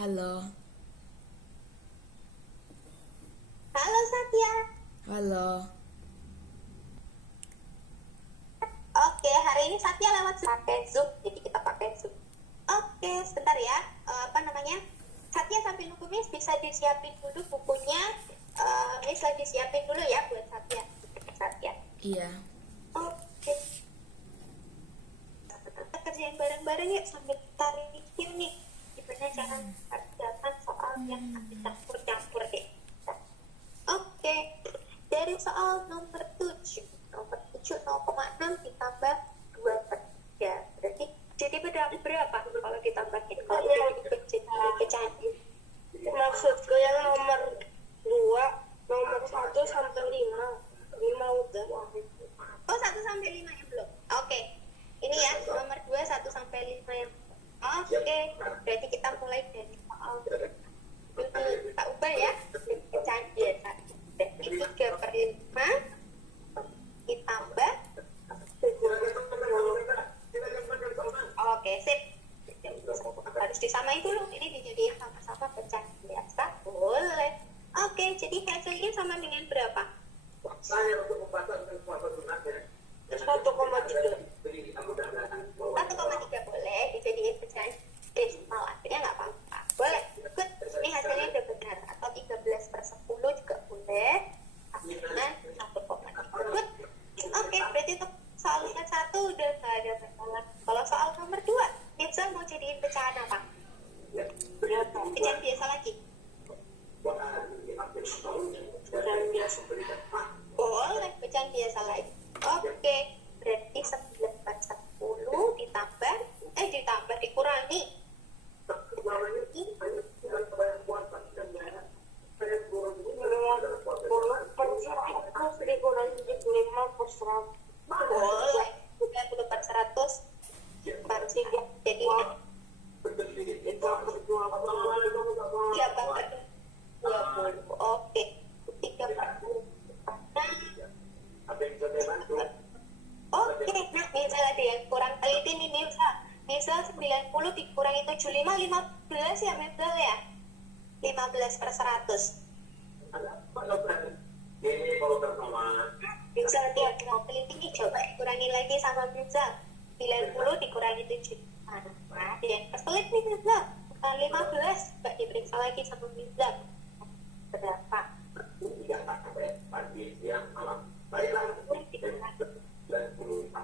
Halo, Halo Satya. halo. Oke, hari ini Satya lewat pakai Zoom, jadi kita pakai Zoom. Oke, sebentar ya. Apa namanya? Satya sambil nunggu Miss bisa disiapin dulu bukunya. Miss lagi siapin dulu ya buat Satya. Satya. Iya. Oke. Kita kerjain bareng-bareng yuk sambil kita review nih. Gimana cara mengerjakan soal yang campur-campur deh. Oke, dari soal nomor 7 0,6 ditambah 2 per 3 berarti jadi berapa kalau ditambahin kalau jadi pecahan Maksudku yang nomor 2, nomor 1 sampai 5 udah. oh 1 sampai 5 yang belum. Oke, ini ya nomor 2 1 sampai 5 yang oke, berarti kita mulai dari soal kita ubah ya pecahan biasa. Berarti 3 per 5 ditambah oke, sip. Harus disamain dulu. Ini dijadiin sama-sama pecahan biasa. Boleh. Oke, jadi hasilnya sama dengan berapa? 1,3. 1,3 boleh dijadiin pecahan desimal. Akhirnya nggak apa-apa. Boleh. Good. Ini hasilnya udah benar. Atau 13/10 juga boleh. Hasilnya 1,3. Good. Oke, berarti untuk soal nomor 1 udah nggak ada masalah. Kalau soal nomor 2, Nitsa mau jadiin pecahan apa? Pecahan biasa lagi? Dan biasa. Boleh, pecahan biasa lagi. Oke, berarti 9/10 ditambah dikurangi. Dikurangi 5/100. Boleh, 90/100 berarti jadi 3/20. Oke, 3/20. Oke, nah misal ada yang kurang teliti nih misal 90 dikurangi 75, 15 ya misal ya 15/100. Misal dia kurang teliti nih, coba dikurangi lagi sama misal 90 dikurangi 7. Nah, dia yang kesulit nih misal 15, coba diperiksa lagi sama misal berapa.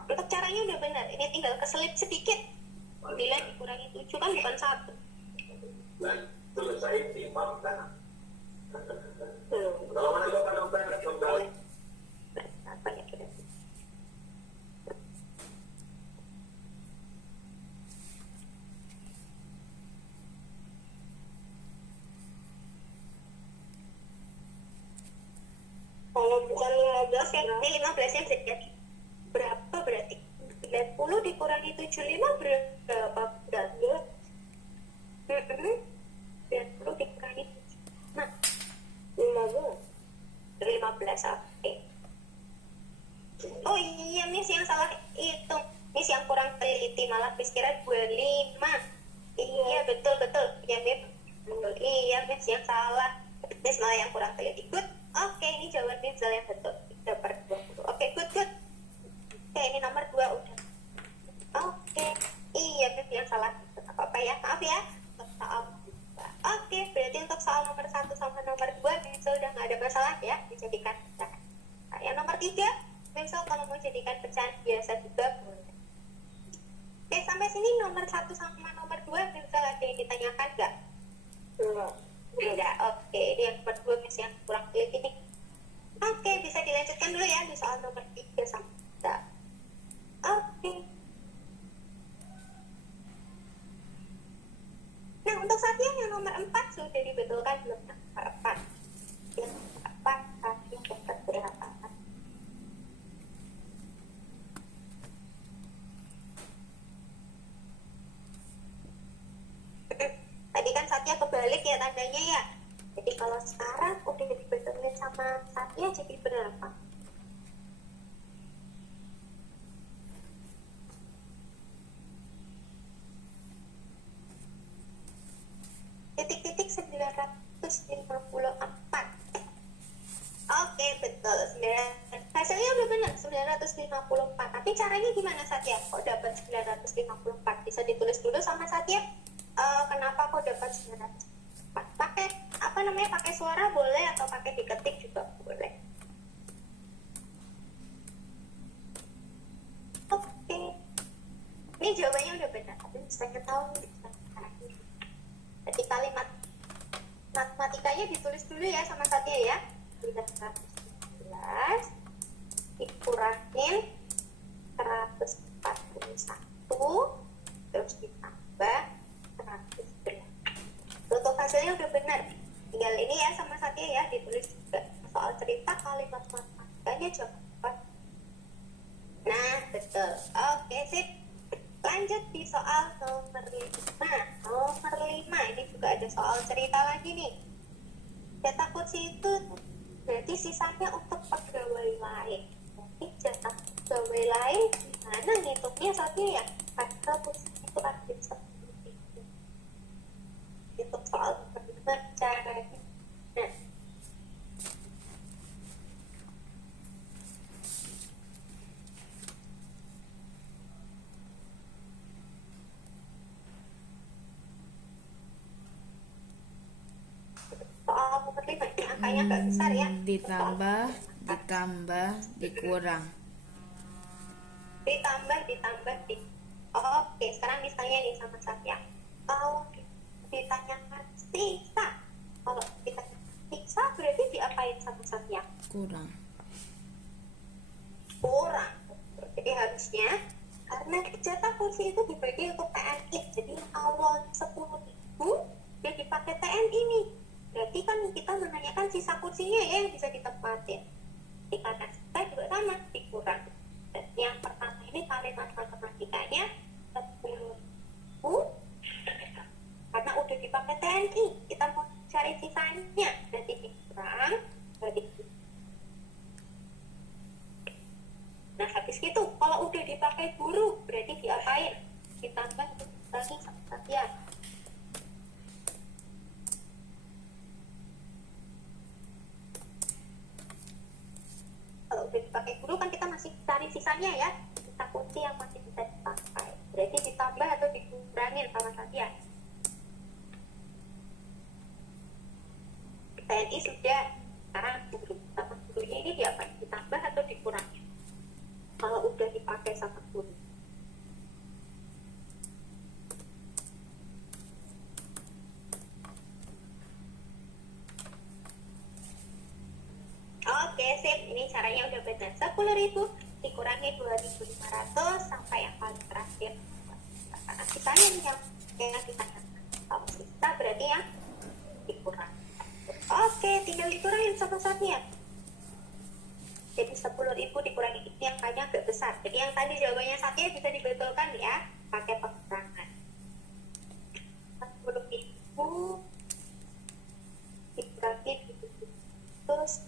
Untuk caranya udah benar, ini tinggal keselip sedikit. 9 dikurangi 7 kan bukan 1. Boleh. Apa ya kira? Kalau bukan 15 Oke, ini 15-nya bisa jadi berapa berarti? 90 dikurangi 75 berapa? Berarti 90 dikurangi 75 15. Oke. Oh iya, Miss yang salah hitung. Miss yang kurang teliti, malah Miss kira 25. Iya, betul. Ya, Miss. Iya, Miss yang salah. Miss malah yang kurang teliti. Good. Oke, ini jawaban Miss yang betul. 3/20. Oke, good. Oke, ini nomor 2 udah. Oke. Iya, Miss yang salah. Apa-apa ya, maaf ya. Untuk soal oke, berarti untuk soal nomor 1 sama nomor 2 Miss udah nggak ada masalah ya, dijadikan pecahan. Nah, yang nomor 3, Miss kalau mau jadikan pecahan biasa juga boleh. Oke, sampai sini nomor 1 sama nomor 2 Miss ada yang ditanyakan nggak? Enggak. Oke, ini yang nomor 2 Miss yang kurang teliti nih. Oke, bisa dilanjutkan dulu ya di soal nomor 3 sama 4. Oke. Nah, untuk saat yang nomor 4 sudah dibetulkan belum? Nomor 4. Yang nomor 4 tadi dapat berapa? Tadi kan Satya kebalik ya tandanya ya. Jadi kalau sekarang udah dibetulin sama Satya jadi berapa? titik-titik 954. Oke, betul. Hasilnya udah benar, 954. Tapi caranya gimana, Satya? Kok dapat 954? Bisa ditulis dulu sama Satya. Kenapa kok dapat 954? Pakai apa namanya? Pakai suara boleh atau pakai diketik juga boleh. Oke. Ini jawabannya udah benar, tapi saya tahu. Jadi kalimat matematikanya ditulis dulu ya sama Satya ya. 911 dikurangin 141 terus ditambah 100. Untuk hasilnya udah benar. Tinggal ini ya sama Satya ya, ditulis juga soal cerita kalimat matematikanya coba. Nah, betul. Oke, sip. Lanjut di soal nomor 5. Nomor 5 ini juga ada soal cerita lagi nih. Jatah kursi itu berarti sisanya untuk pegawai lain. Jadi jatah pegawai lain gimana ngitungnya Satya ya? Ada kursi itu ada seperti itu. Untuk soal bagaimana caranya. Nah, soal nomor 5 ini angkanya agak besar ya. Ditambah, dikurang. Ditambah. Oke, sekarang ditanya nih sama Satya. Kalau ditanyakan sisa, kalau ditanyakan sisa berarti diapain sama Satya? Kurang. Jadi harusnya karena jatah kursi itu dibagi untuk TNI, jadi awal 10.000 dia dipakai TNI nih. Berarti kan kita menanyakan sisa kursinya ya yang bisa ditempatin. Jadi karena sisa juga sama, dikurang. Dan yang pertama ini kalimat matematikanya 10.000 karena udah dipakai TNI, kita mau cari sisanya, berarti dikurang dari. Nah, habis itu kalau udah dipakai guru berarti diapain? Ditambah lagi sama Satya. Kalau udah dipakai guru kan kita masih cari sisanya ya, sisa kunci yang masih bisa dipakai. Berarti ditambah atau dikurangin sama Satya. TNI sudah, sekarang guru. Sama gurunya ini diapain? Ditambah atau dikurangin? Kalau udah dipakai sama guru. Oke, sip. Ini caranya udah benar. 10.000 dikurangi 2.500 sampai yang paling terakhir. Karena sisanya nih yang ditanyakan. Kalau sisa berarti yang dikurang. Oke, tinggal dikurangin sama Satya. Jadi 10.000 dikurangi ini angkanya agak besar. Jadi yang tadi jawabannya Satya bisa dibetulkan ya pakai pengurangan. 10.000 dikurangi terus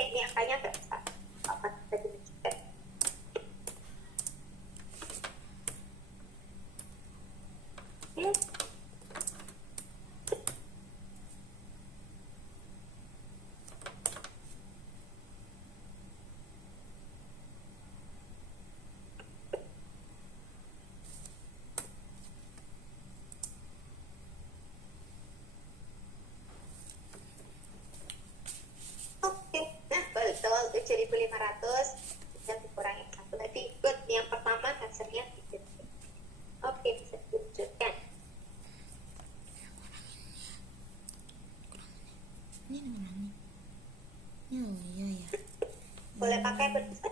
ini angkanya agak besar. Apa tadi juga? Oke, nah betul 7.500 dan dikurangi satu tadi. Good, yang pertama hasilnya gitu. Oke, bisa diwujudkan. Ini dikurangi. Oh iya ya. Boleh pakai berbesar.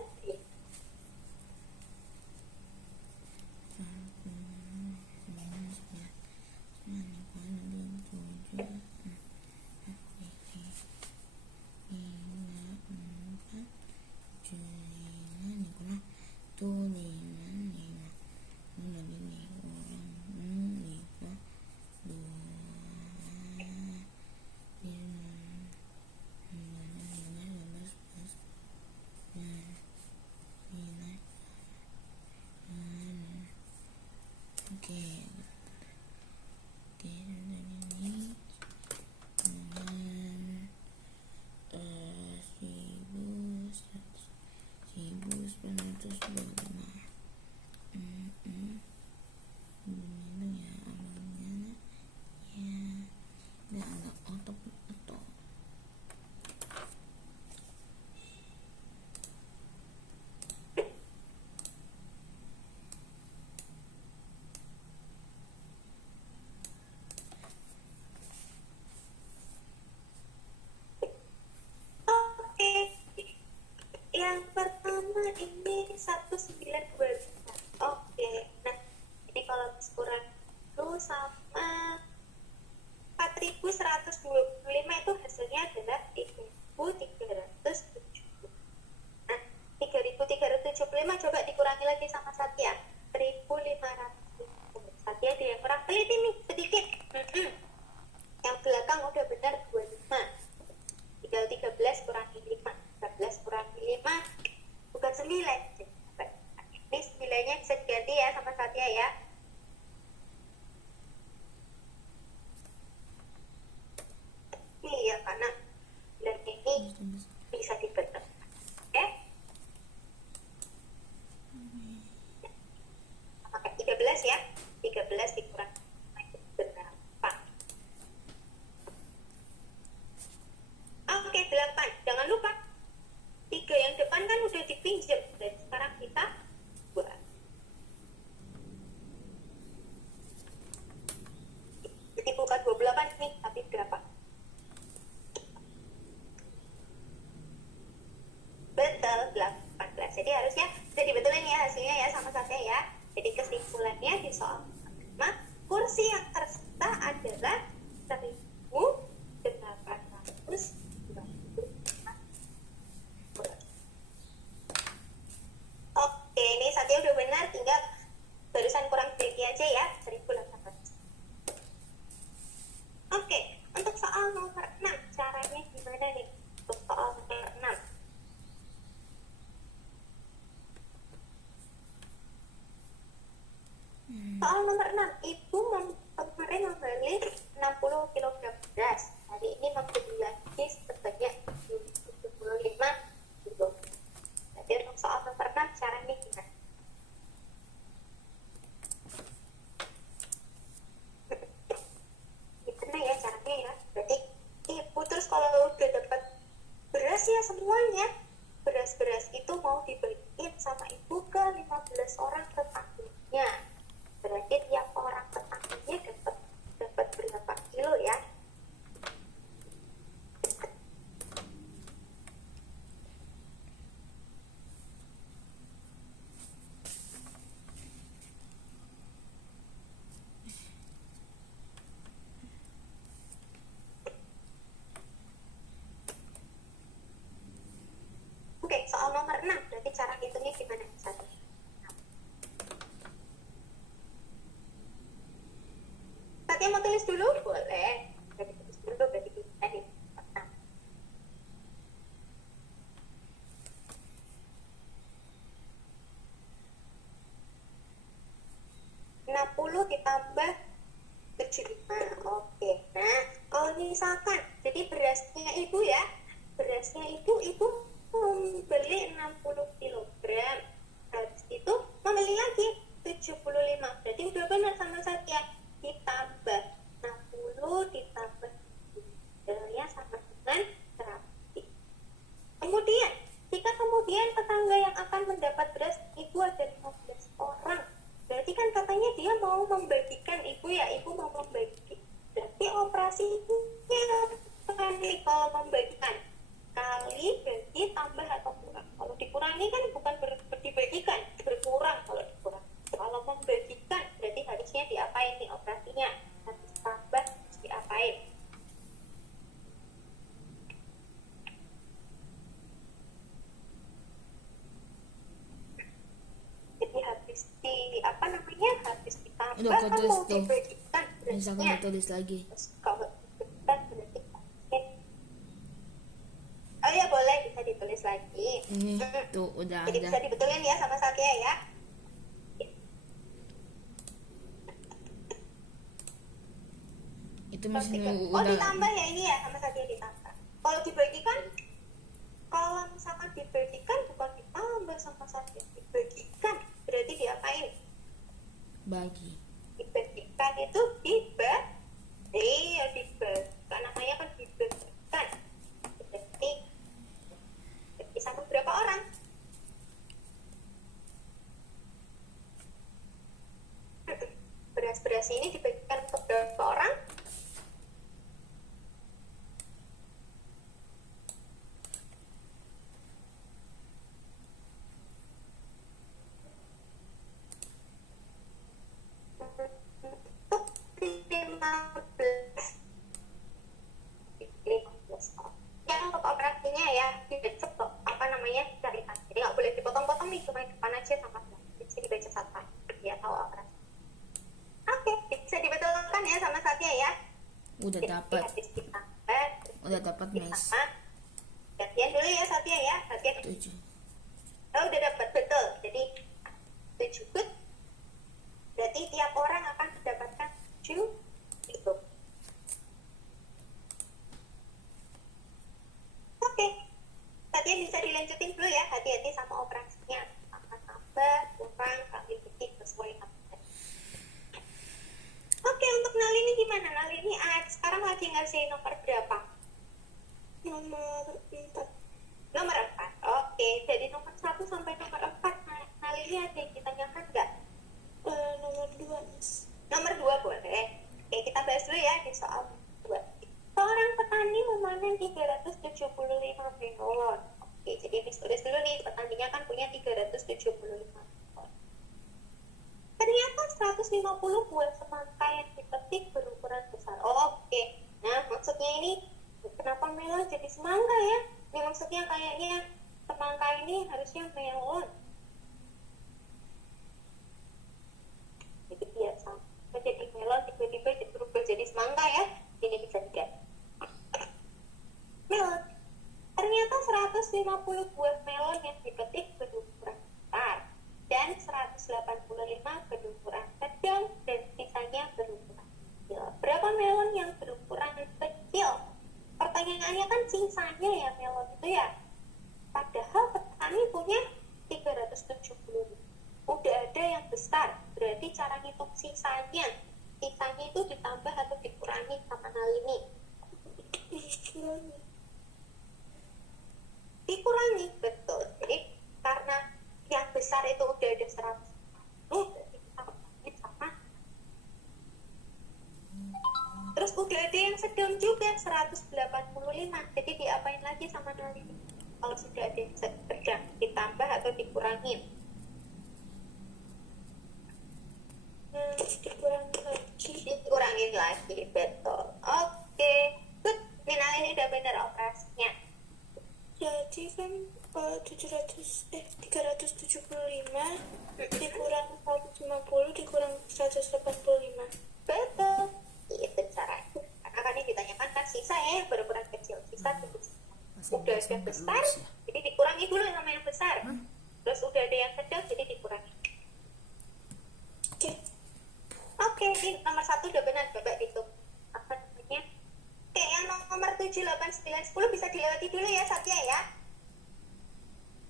dibetulin ya hasilnya ya sama saja ya. Jadi kesimpulannya di soal pertama, kursi yang tersisa adalah 1.825. Oke, ini Satya udah benar, tinggal barusan kurang teliti aja ya, 1.800. Oke, untuk soal nomor 6, caranya gimana nih? Untuk soal nomor 6. Soal nomor 6, ibu kemarin membeli 60 kg beras. Hari ini membeli lagi sebanyak 75 kg. Jadi untuk soal nomor 6, caranya gimana? Gimana ya caranya ya? Berarti ibu terus kalau udah dapat beras ya semuanya, beras-beras itu mau dibagiin sama ibu ke 15 orang tetangga. Berarti tiap orang tetangganya dapat berapa kilo ya? Oke, soal nomor 6, berarti cara hitungnya gimana? Satu. Satya mau tulis dulu? Boleh. Berarti tulis dulu, berarti kita nih. 60 ditambah 75. Oke. Nah, kalau misalkan jadi berasnya ibu ya, berasnya ibu membeli 60 kilogram, habis itu membeli lagi 75. Berarti udah benar sama Satya, ditambah 60 ditambah 7 ya sama dengan 100. Kemudian jika kemudian tetangga yang akan mendapat beras ibu ada 15 orang, berarti kan katanya dia mau membagikan ibu ya, ibu mau membagi. Berarti operasi ibunya nih kalau membagikan kali bagi tambah atau kurang. Kalau dikurangi kan bukan dibagikan, berkurang kalau dikurang. Kalau membagikan berarti harusnya diapain nih operasinya? Harus tambah, harus diapain? Jadi habis habis ditambah Udah, kau kan tulis mau tuh. dibagikan Misalkan berasnya. mau tulis lagi. Terus kalau dibagikan berarti oh ya boleh, bisa ditulis lagi. Ini tuh udah Jadi ada. bisa dibetulin ya sama Satya ya. Itu misalnya Oh udah. ditambah ya ini ya sama Satya ditambah. Kalau dibagikan, kalau misalkan dibagikan bukan ditambah sama Satya, dibagikan berarti diapain? Bagi. Dibagikan itu iya dibagikan, namanya kan dibagikan. Berarti sama berapa orang? Beras-beras ini dibagikan untuk berapa orang? Untuk 15 orang. Ya untuk operasinya ya dibaca apa namanya cari tas. Jadi nggak boleh dipotong-potong nih, cuma depan aja sama bisa dibaca satu ya tahu operasi. Oke, bisa dibetulkan ya sama Satya ya. Udah Jadi dapat. habis ditambah, Udah dapat, Miss. sama. Gantian dulu ya Satya ya. Satya 7. oh, udah dapat betul. Jadi 7 good. Berarti tiap orang akan mendapatkan 7 itu. Oke. Satya bisa dilanjutin dulu ya. Hati-hati sama operasinya. Tambah, kurang, kali bagi sesuai apa. Oke, untuk Nalini gimana? Nalini sekarang lagi ngasih nomor berapa? Nomor 4. Nomor 4. Oke, jadi nomor 1 sampai nomor 4. Nalini ada yang ditanyakan nggak? Nomor 2, Miss. Nomor 2 boleh. Oke, kita bahas dulu ya di soal 2. Seorang petani memanen 375 melon. Oke, jadi Miss tulis dulu nih, petaninya kan punya 375 150 buah semangka yang dipetik berukuran besar. Oke. Nah, maksudnya ini kenapa melon jadi semangka ya? Ini maksudnya kayaknya semangka ini harusnya melon. Jadi biasa. Jadi melon tiba-tiba berubah jadi semangka ya. Ini bisa tidak. Melon. Ternyata 150 buah melon yang dipetik berukuran besar dan 185 berukuran sedang dan sisanya berukuran kecil. Berapa melon yang berukuran kecil? Pertanyaannya kan sisanya ya melon itu ya. Padahal petani punya 370. Udah ada yang besar, berarti cara ngitung sisanya itu ditambah atau dikurangi sama hal ini? Dikurangi, betul. Jadi karena yang besar itu udah ada 100, berarti kita kurangin sama. Terus udah ada yang sedang juga 185, jadi diapain lagi sama hal ini? Kalau sudah ada yang sedang, ditambah atau dikurangin? Dikurangin lagi, betul. Oke, good. Minal ini udah bener operasinya. Jadi kan 375 dikurang 150 dikurang 185. Betul. Itu caranya. Karena kan ini ditanyakan kan sisa ya yang berukuran kecil. Sisa udah ada besar, jadi dikurangi dulu sama yang besar. Terus udah ada yang kecil, jadi dikurangi. Oke, ini nomor 1 udah benar. Coba dihitung apa namanya. Oke, yang nomor 7, 8, 9, 10 bisa dilewati dulu ya Satya ya.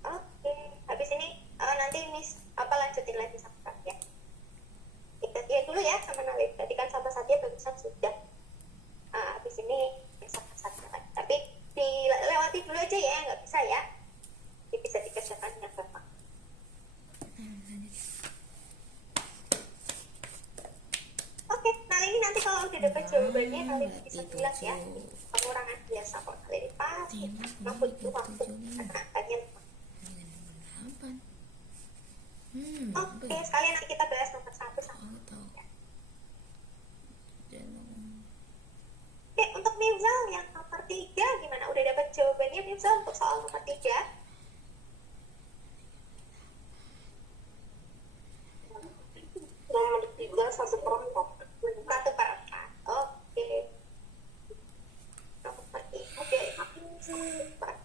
Oke, habis ini nanti Miss lanjutin lagi sama Satya. Kita lihat dulu ya sama Nalin. Tadi kan sama Satya barusan sudah. Habis ini sama Satya lagi. Tapi dilewati dulu aja ya, nggak bisa ya. Jadi bisa dikerjakan yang gampang. Oke, kali ini nanti kalau udah dapat jawabannya kalian bisa bilang ya. Pengurangan biasa kok kali ini pasti mampu itu waktu karena kalian. Oke, sekalian nanti kita bahas nomor 1 sama. Oke, untuk Mifzal yang nomor 3 gimana? Udah dapat jawabannya Mifzal untuk soal nomor 3? Nomor 3 1/4. 1/4. Oke. Nomor 3 udah 1/4.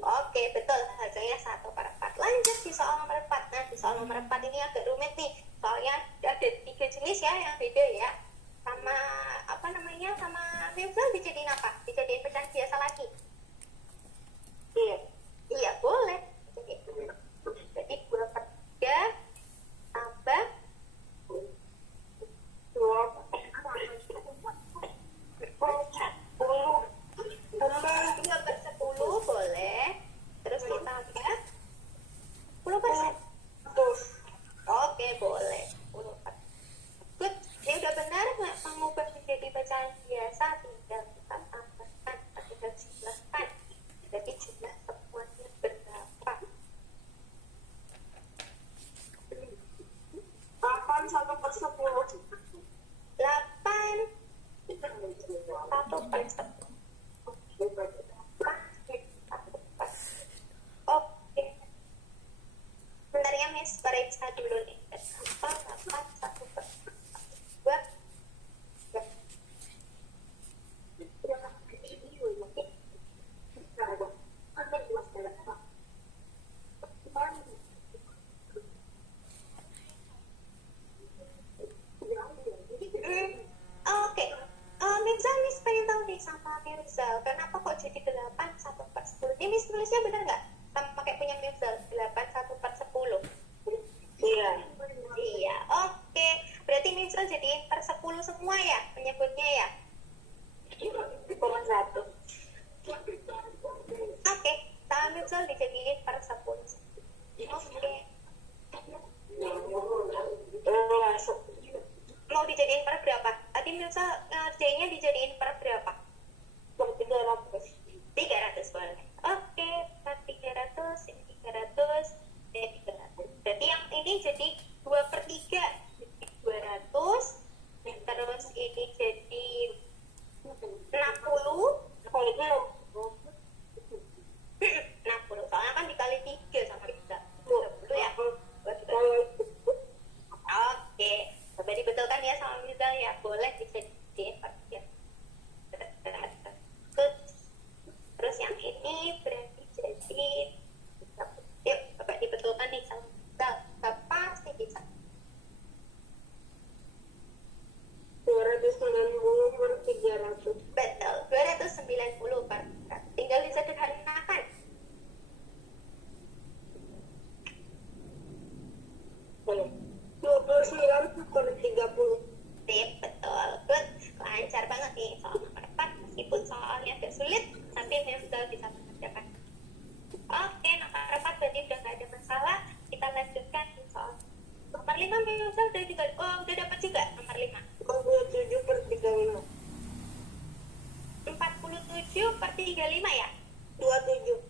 Oke, betul. Hasilnya 1/4. Lanjut di soal nomor 4. Nah, di soal nomor 4 ini agak rumit nih. Soalnya ada 3 jenis ya yang beda ya. Sama apa namanya? Sama Mifzal dijadiin apa? Dijadiin pecahan biasa lagi. Iya. Iya, boleh. Jadi 2/3 tambah 2/10 boleh. Terus ditambah 10%. Oke, boleh. 10%. Good. Ini udah benar nggak mengubah menjadi pecahan biasa? Tinggal kita tambahkan atau jumlahkan. Jadi jumlah semuanya berapa? 8 1/10. 8 1/10. Oke. Bentar ya Miss, periksa dulu nih. 8 1/2. Oke. Mirzal, Miss pengen tahu nih sama Mirzal, kenapa kok jadi 8 1/10? Ini Miss nulisnya benar nggak? Sama kayak punya Mirzal, 8 1/10. Iya. Iya, oke. Berarti Mirzal jadiin per 10 semua ya menyebutnya ya? Per 1. Oke, sama Mirzal dijadiin per 10. Oke. Mau dijadiin per berapa? Tadi Mirzal ngerjainnya dijadiin per berapa? Per 300. 300 boleh. Oke, per 300 ini Betul, 290 per gram. Tinggal disederhanakan. Boleh. 29 per 30. Sip, betul. Good. Lancar banget nih soal nomor 4. Meskipun soalnya agak sulit, tapi Mifdal bisa mengerjakan. Oke, nomor 4 berarti udah nggak ada masalah. Kita lanjutkan di soal nomor 5. Mifdal udah juga, udah dapat juga nomor 5. 47 per 35. 47 per 35 ya? 27.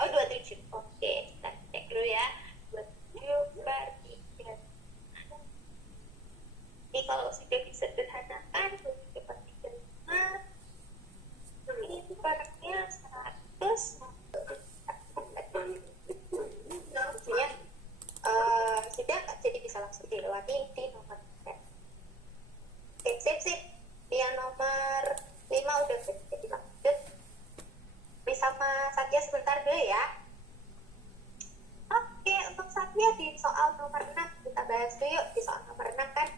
Oh, 27. Oke, kita cek dulu ya. 27 per 35. Ini kalau sudah disederhanakan, 27 per 35. Ini barangnya 100. Maksudnya, sudah nggak, jadi bisa langsung dilewati di nomor 3. Oke, sip. Yang nomor 5 udah jadi lanjut. Sama Satya sebentar dulu ya. Oke, untuk Satya di soal nomor 6 kita bahas dulu yuk. Di soal nomor 6 kan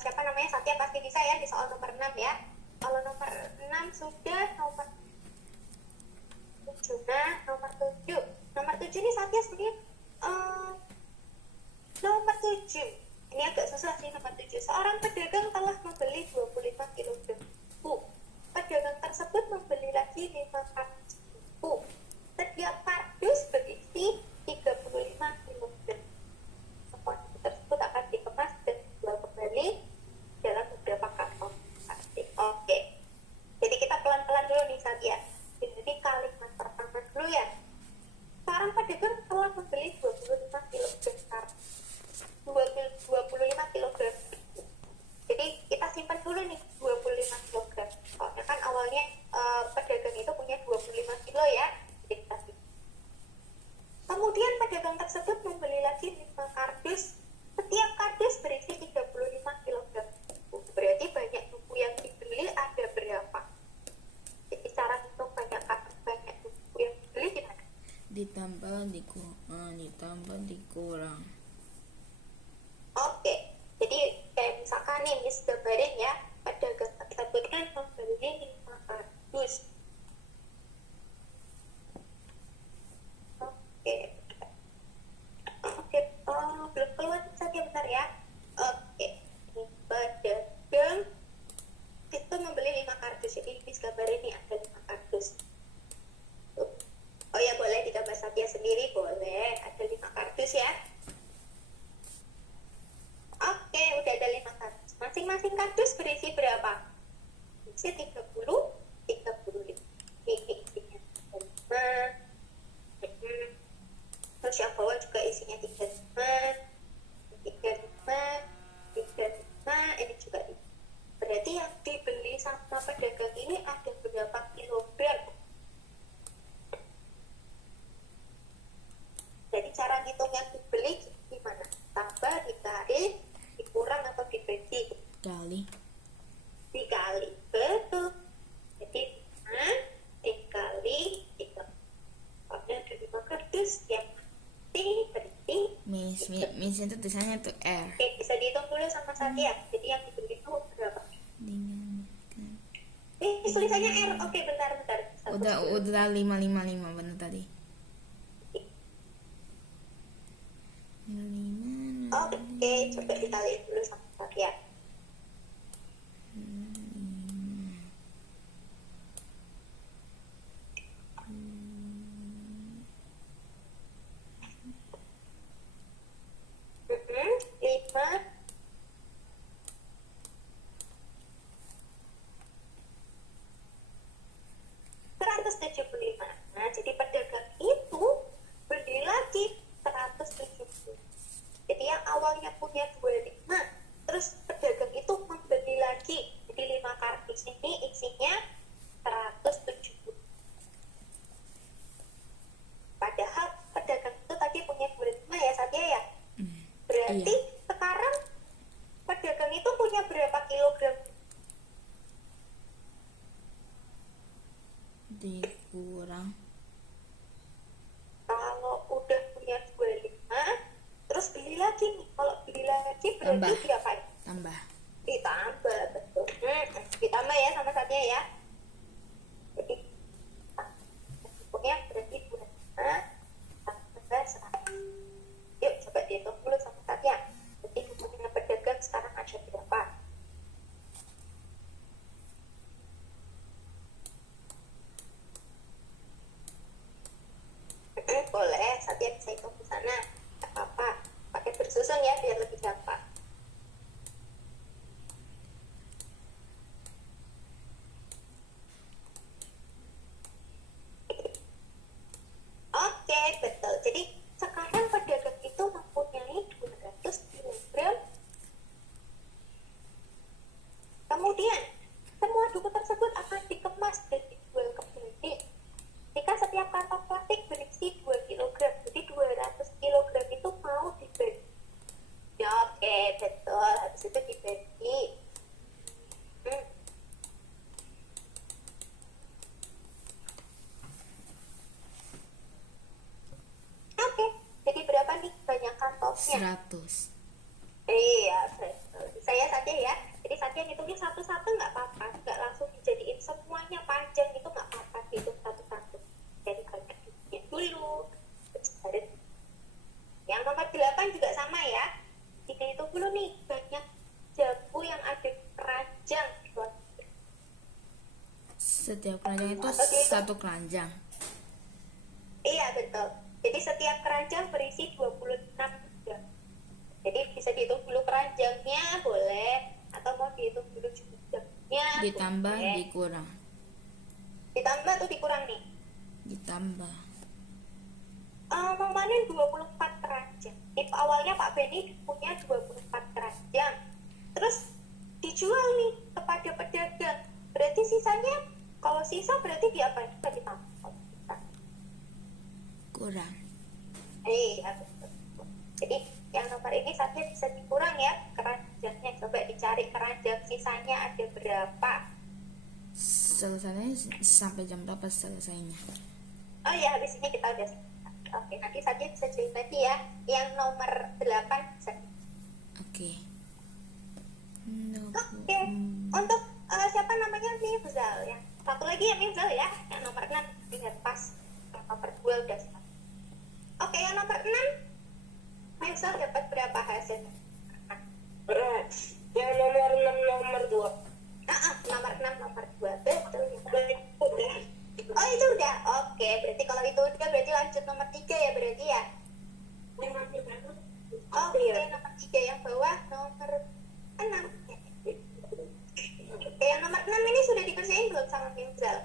siapa namanya, Satya pasti bisa ya di soal nomor 6 ya. Kalau nomor 6 sudah, nomor 7. Nah, nomor 7. Nomor 7 ini Satya sendiri nomor 7. Ini agak susah sih nomor 7. Seorang pedagang telah membeli 25 kg bu. Pedagang tersebut membeli lagi 5 kardus bu. Setiap kardus berisi 35 kg. Semua tersebut akan dikemas dan dijual kembali dalam beberapa kantong plastik. Oke. Jadi kita pelan-pelan dulu nih Satya. Jadi kalimat pertama dulu ya. Seorang pedagang telah membeli 25 kg kardus. 25 kg. Jadi kita simpan dulu nih 25 kg. Soalnya kan awalnya pedagang itu punya 25 kilo ya. Jadi kita simpan. Kemudian pedagang tersebut membeli lagi 5 kardus. Setiap kardus berisi 35 kg. Berarti banyak buku yang dibeli ada berapa? Jadi cara hitung banyak buku yang dibeli gimana? Ditambah dikurang. Oke, jadi kayak misalkan nih Miss gambarin ya, pedagang tersebut kan membeli 5 kardus. Belum keluar saja bentar ya. Oke, pedagang itu membeli 5 kardus. Jadi Miss gambarin nih ada 5 kardus. Oh ya, boleh ditambah Satya sendiri, boleh. Ada 5 kardus ya. Oke, udah ada 5 kardus. Masing-masing kardus berisi berapa? Berisi 30, 35. Ini isinya 5. Terus yang bawah juga isinya 35. Ini juga 5. Berarti yang dibeli sama pedagang ini ada berapa kilogram? Jadi cara ngitung yang dibeli gimana? Tambah, dikali, dikurang atau dibagi? Dikali. Betul. Jadi 5 dikali 3. Soalnya ada 5 kardus yang berarti Miss itu tulisannya tuh R. Oke, bisa dihitung dulu sama Satya. Jadi yang dibeli itu berapa? Tulisannya R. Oke, bentar. Udah 555 bener tadi. 5. Oke, coba dikaliin dulu sama Satya. Lima. $175. Nah, jadi pedagang itu beli lagi 170. Jadi yang awalnya punya 25, terus pedagang itu membeli lagi. Jadi 5 kardus ini isinya 170. Padahal pedagang itu tadi punya 25 ya Satya ya. Berarti sekarang pedagang itu punya berapa kilogram? Dikurang. Kalau udah punya 25, terus beli lagi nih. Kalau beli lagi berarti Tambah. berapa? Tambah. Ditambah, betul. Ditambah ya sama Satya ya. Satya bisa hitung di sana. Gak apa-apa, pakai bersusun ya biar lebih gampang. Oke, betul. Jadi sekarang pedagang itu mempunyai 200 kilogram. Kemudian, semua buku tersebut akan dikemas dan dijual kembali. Jika setiap kantong plastik berisi 2 kilogram, jadi 200 kilogram itu mau dibagi. Ya, oke, betul. Habis itu dibagi. Hmm. Oke, jadi berapa nih banyak kantongnya? 100. Iya, betul. Saya saja ya. Jadi saja ngitungnya satu-satu nggak apa-apa, nggak langsung dijadiin semuanya panjang itu nggak apa-apa, dihitung satu-satu. Jadi banyak duitnya dulu. Terus yang nomor 8 juga sama ya. Kita hitung dulu nih banyak jamu yang ada di keranjang. Setiap keranjang itu satu keranjang. Iya betul. Jadi setiap keranjang berisi 26 jam. Jadi bisa dihitung dulu keranjangnya boleh, atau mau dihitung dulu jamnya Ditambah, boleh. dikurang. Ditambah atau dikurang nih? Ditambah. Memanen 24 keranjang. Awalnya Pak Benny punya 24 keranjang. Terus dijual nih kepada pedagang. Berarti sisanya, kalau sisa berarti diapain? Bisa ditambah. Kurang. Iya, betul. Jadi yang nomor ini saja bisa dikurang ya keranjangnya. Coba dicari keranjang sisanya ada berapa. Selesainya sampai jam berapa selesainya? Oh ya, habis ini kita udah selesai. Oke, nanti saja bisa join lagi ya. Yang nomor 8 bisa. Oke. Oke, untuk siapa namanya Mifzal ya. Satu lagi ya Mifzal ya. Yang nomor 6 ingat pas. Yang nomor 2 udah selesai. Oke, yang nomor 6 Mifzal dapat berapa hasilnya? Yang nomor 6 nomor 2. Nomor 6 nomor 2. Betul ya. Udah. Oh itu udah. Oke, berarti kalau itu udah berarti lanjut nomor 3 ya berarti ya. Oke, nomor 3 yang bawah nomor 6. Oke, yang nomor 6 ini sudah dikerjain belum sama Mifzal?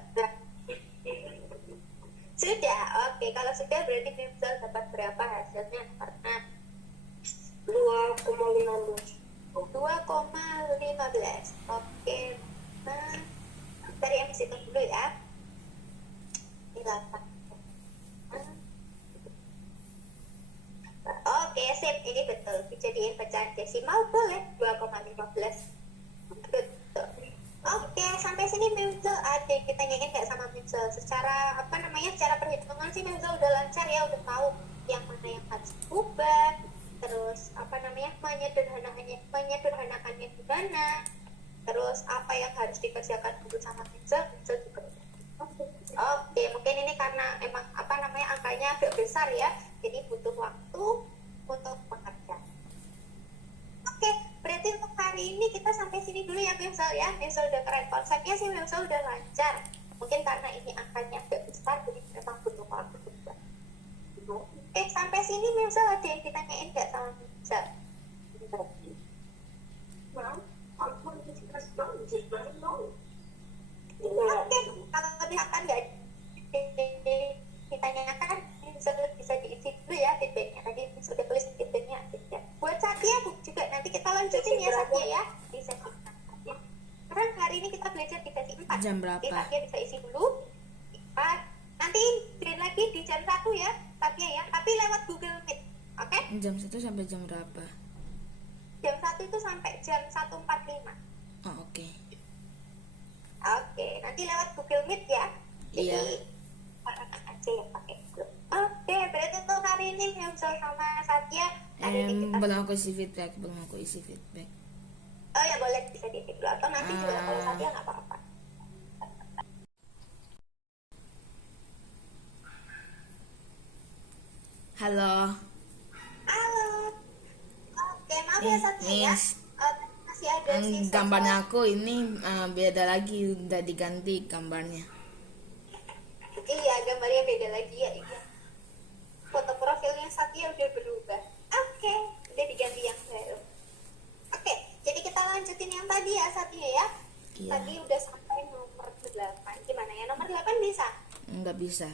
Sudah. Oke, kalau sudah berarti Mifzal dapat berapa hasilnya nomor 6? 2,15. 2,15. Oke. Nah, tadi yang hitung dulu ya. 8. Oke, sip. Ini betul. Dijadiin pecahan desimal boleh 2,15. Betul. Oke, sampai sini Mifzal ada yang ditanyain nggak sama Mifzal? Secara apa namanya? Secara perhitungan sih Mifzal udah lancar ya, udah tahu yang mana yang harus diubah, terus apa namanya menyederhanakannya gimana, terus apa yang harus dikerjakan dulu sama Mifzal juga udah. Oke, mungkin ini karena emang apa namanya angkanya agak besar ya, jadi butuh waktu untuk mengerjakan. Oke, berarti untuk hari ini kita sampai sini dulu ya Mifzal ya. Mifzal udah keren, konsepnya sih Mifzal udah lancar. Mungkin karena ini angkanya agak besar, jadi memang butuh waktu juga. Sampai sini Mifzal ada yang ditanyain nggak sama Mifzal? Oke, kalau misalkan nggak ditanyakan, Mifzal bisa diisi dulu ya feedbacknya. Tadi Mifzal udah tulis feedbacknya. Buat Satya juga nanti kita lanjutin ya Satya ya di sesi 4. Sekarang hari ini kita belajar di sesi 4. Jam berapa? Jadi Satya bisa isi dulu 4. Nanti join lagi di jam 1 ya Satya ya, tapi lewat Google Meet. Oke? Jam 1 sampai jam berapa? Jam 1 itu sampai jam 1.45. Oh, oke. Oke, nanti lewat Google Meet ya. Jadi Iya. orang aja yang pakai Google. Oke, berarti untuk hari ini Mifzal sama Satya hari ini kita Belum aku isi feedback. oh ya boleh bisa di dulu atau nanti juga kalau Satya nggak apa-apa. Halo. Halo. Oke, maaf ya Satya ya. Miss. Masih ada sisa Gambarnya aku ini beda lagi, udah diganti gambarnya. Iya, gambarnya beda lagi ya. Iya. foto profilnya Satya udah berubah. Oke, udah diganti yang baru. Oke, jadi kita lanjutin yang tadi ya Satya ya. Iya. Tadi udah sampai nomor 8. Gimana ya? Nomor 8 bisa? Nggak bisa.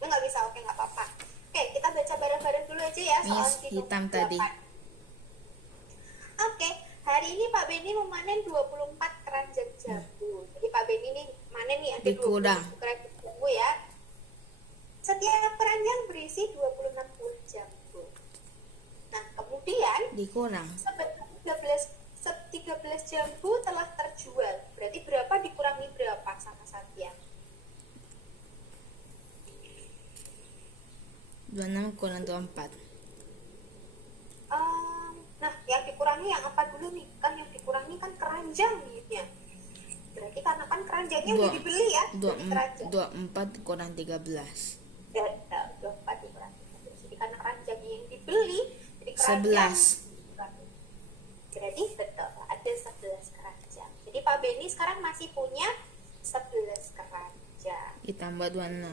Nggak bisa, oke nggak apa-apa. Oke, kita baca bareng-bareng dulu aja ya soal Miss di hitam nomor tadi. 8. Oke, hari ini Pak Beni memanen 24 keranjang jambu. Jadi Pak Beni nih manen nih ada Dikurang. 24 keranjang jambu ya. Setiap keranjang berisi 26 buah jambu. Nah, kemudian Dikurang. sebanyak 13 jambu telah terjual. Berarti berapa dikurangi berapa sama Satya? 26 kurang 24. Nah, yang dikurangi yang apa dulu nih? Kan yang dikurangi kan keranjang nih. Berarti karena kan keranjangnya udah dibeli ya. Jadi keranjang. 24 kurang 13. 24 dikurangi. Jadi karena keranjangnya yang dibeli, jadi keranjang 11. Berarti betul, ada 11 keranjang. Jadi Pak Beni sekarang masih punya 11 keranjang. Ditambah 26.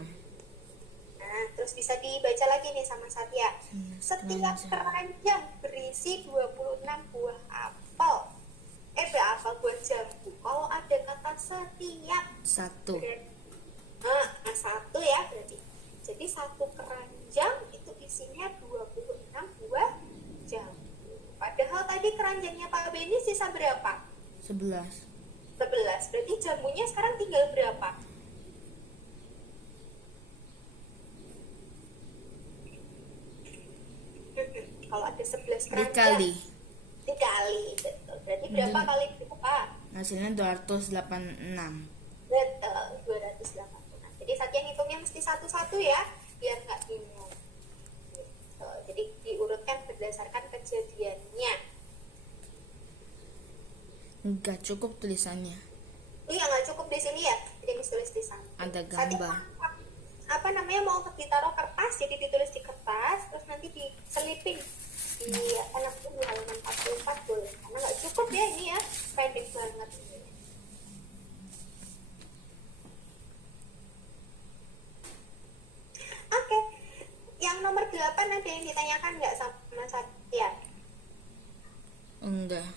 Nah, terus bisa dibaca lagi nih sama Satya. Setiap keranjang berisi 26 buah apel. Buah jambu. Kalau ada kata setiap, 1. satu ya berarti. Jadi satu keranjang itu isinya 26 buah jambu. Padahal tadi keranjangnya Pak Beni sisa berapa? 11. 11. Berarti jambunya sekarang tinggal berapa? Kalau ada 11 keranjang dikali, betul. Berarti berapa kali berapa? Hasilnya 286. Betul, 286. Jadi Satya ngitungnya mesti satu-satu ya, biar nggak bingung. Jadi diurutkan berdasarkan kejadiannya. Enggak cukup tulisannya. Iya, nggak cukup di sini ya. Jadi mesti tulis di sana. Ada Satya, gambar. apa namanya, mau ditaruh kertas, jadi ditulis di kertas, terus nanti diselipin di anak di halaman 44 boleh. Karena nggak cukup ya ini ya, pendek banget ini. Oke, yang nomor 8 ada yang ditanyakan nggak sama Satya? Enggak.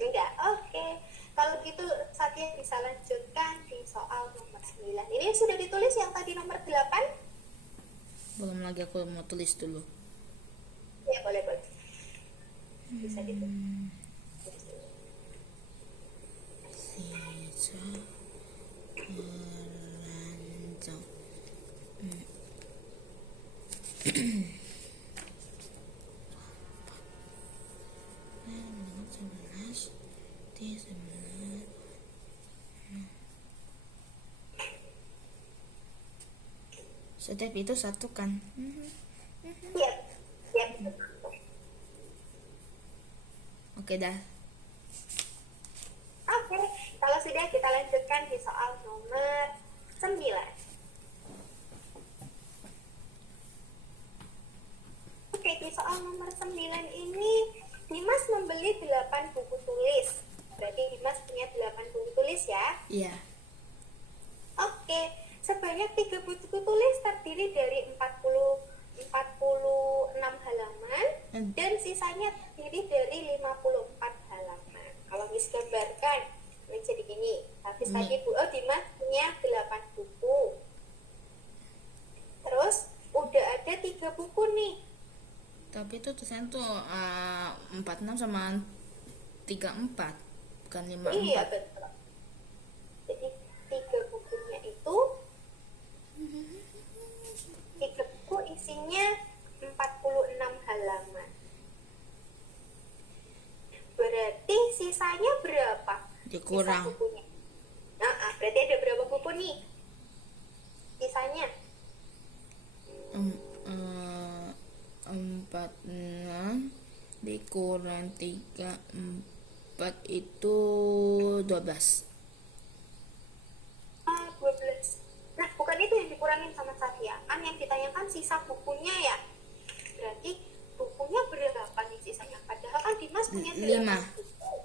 Enggak, oke. Kalau gitu Satya bisa lanjutkan di soal nomor 9. Ini sudah ditulis yang tadi nomor 8? Belum lagi, aku mau tulis dulu. Ya, boleh. Bisa ditulis. Sisa keranjang. Setiap itu satu kan? Iya, iya betul. Oke dah. Oke, kalau sudah kita lanjutkan di soal nomor 9. Oke, di soal nomor 9 ini Dimas membeli 8 buku tulis. Berarti Dimas punya 8 buku tulis ya. Iya. Oke, sebanyak 3 buku tulis terdiri dari 46 halaman dan sisanya terdiri dari 54 halaman. Kalau Miss gambarkan, ini jadi gini. Habis tadi Dimas punya 8 buku. Terus udah ada 3 buku nih. Tapi itu tulisannya tuh 46 sama 34, bukan 54. Iya betul. Jadi 3 bukunya itu 3 buku isinya 46 halaman. Berarti sisanya berapa? Dikurang. Sisa bukunya. Nah, berarti ada berapa buku nih? Sisanya 46 dikurang 34 itu 12. 12. Nah, bukan itu yang dikurangin sama Satya. Kan yang ditanyakan sisa bukunya ya. Berarti bukunya berapa nih sisanya? Padahal kan Dimas punya 5. 8 buku.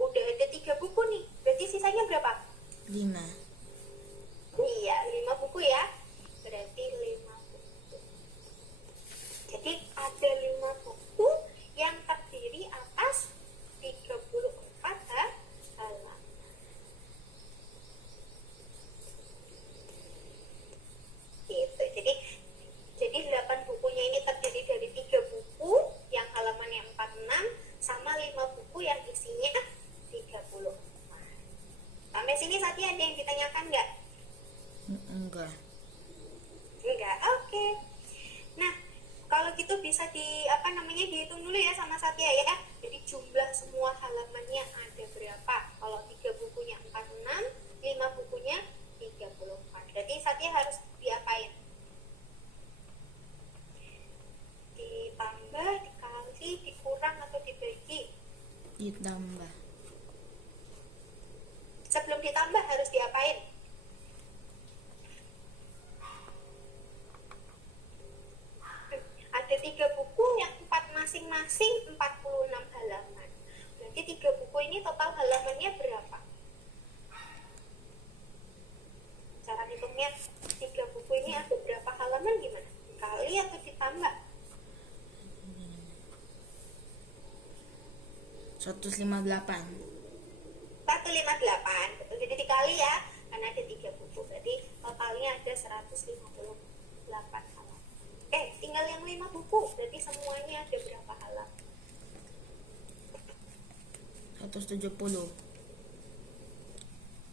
Udah ada 3 buku nih. Berarti sisanya berapa? 5. Iya, 5 buku ya. Berarti 5 buku. ada 5 buku yang terdiri atas 34 halaman. Gitu. Jadi 8 bukunya ini terdiri dari 3 buku yang halamannya 46 sama 5 buku yang isinya 34. Sampai sini Satya ada yang ditanyakan nggak? Enggak. Enggak, oke. Nah, kalau gitu bisa dihitung dulu ya sama Satya ya. Jadi jumlah semua halamannya ada berapa? Kalau 3 bukunya 46, 5 bukunya 34. Berarti Satya harus diapain? Ditambah, dikali, dikurang atau dibagi? Ditambah. Sebelum ditambah harus diapain? Ada 3 buku yang 4 masing-masing 46 halaman. Berarti 3 buku ini total halamannya berapa? Cara hitungnya 3 buku ini ada berapa halaman gimana? Dikali atau ditambah? 158. 158. Betul. Jadi dikali ya, karena ada 3 buku. Berarti totalnya ada 158 halaman. Tinggal yang 5 buku. Berarti semuanya ada berapa halaman? 170.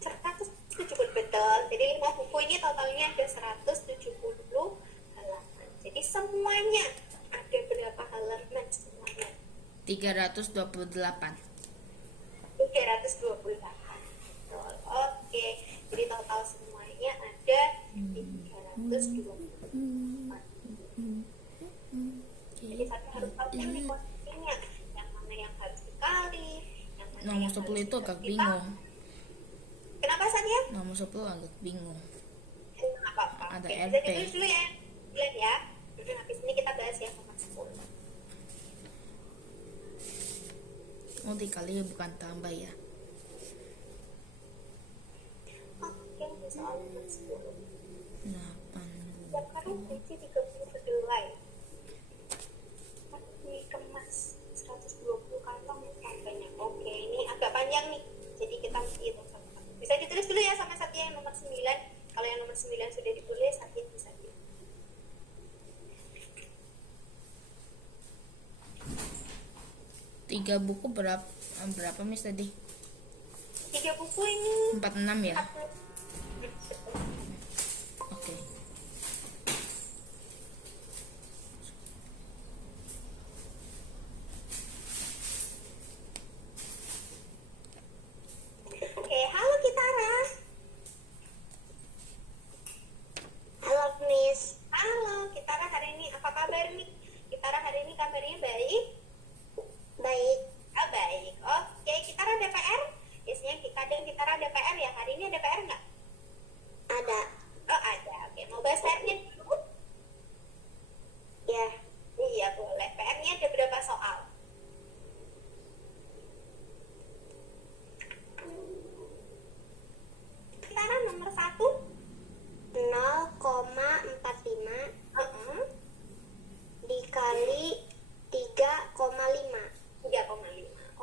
170, betul. Jadi 5 buku ini totalnya ada 170 halaman. Jadi semuanya ada berapa halaman semuanya? 328. 328. Betul. Oke. Jadi total semuanya ada 328. Jadi satu harus tahu nih posisinya. Yang mana yang harus dikali, yang mana Nomor yang 10 harus itu agak ditambah. bingung. Kenapa Satya? Nomor 10 agak bingung. Nggak apa-apa. Ada Oke, RT. bisa ditulis dulu ya. Lihat ya. Habis ini kita bahas yang nomor 10. Oh, dikali bukan tambah ya. Oke, soal nomor 10. 8. Setiap hari berisi 30 kedelai. Dikemas 120 kantong sampainya. Oke, ini agak panjang nih. Jadi kita mesti hitung sama-sama. Bisa ditulis dulu ya sama Satya yang nomor 9. Kalau yang nomor 9 sudah ditulis, Satya bisa hitung. 3 buku berapa Miss tadi? 3 buku ini 46 ya? 40. Oke. Oke, halo Kitara. Halo Miss. Halo Kitara, hari ini apa kabar nih? Kitara hari ini kabarnya baik? Baik. Oh, baik. Oke, Kitara ada PR? Biasanya kadang Kitara ada PR ya. Hari ini ada PR nggak? Ada. Oh, ada. Oke, mau bahas PR-nya dulu? Ya. Iya, boleh. PR-nya ada berapa soal? Kitara nomor 1 0,45 dikali 3,5. 3,5.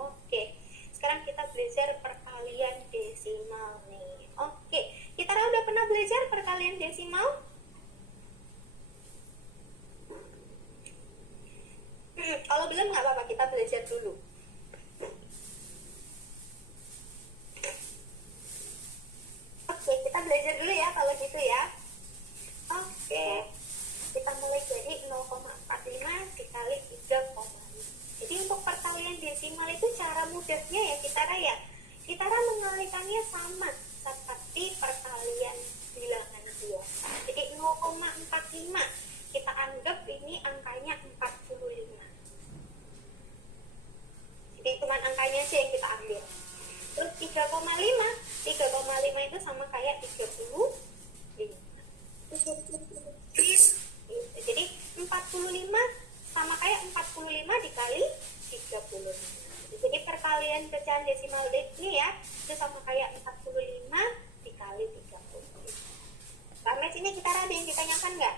Oke. Sekarang kita belajar perkalian desimal nih. Oke. Kitara udah pernah belajar perkalian desimal? Kalau belum nggak apa-apa, kita belajar dulu. Oke, kita belajar dulu ya kalau gitu ya. Oke, kita mulai dari 0,45 dikali 3,5. Jadi untuk perkalian desimal itu cara mudahnya ya Kitara mengalikannya sama seperti perkalian bilangan biasa. Jadi 0,45 kita anggap ini angkanya 45. Jadi cuma angkanya aja yang kita ambil. Terus 3,5 itu sama kayak 35. Jadi 45 sama kayak 45 dikali 35. Jadi perkalian pecahan desimal ini ya, itu sama kayak 45 dikali 35. Sampai sini kita ada yang ditanyakan nggak?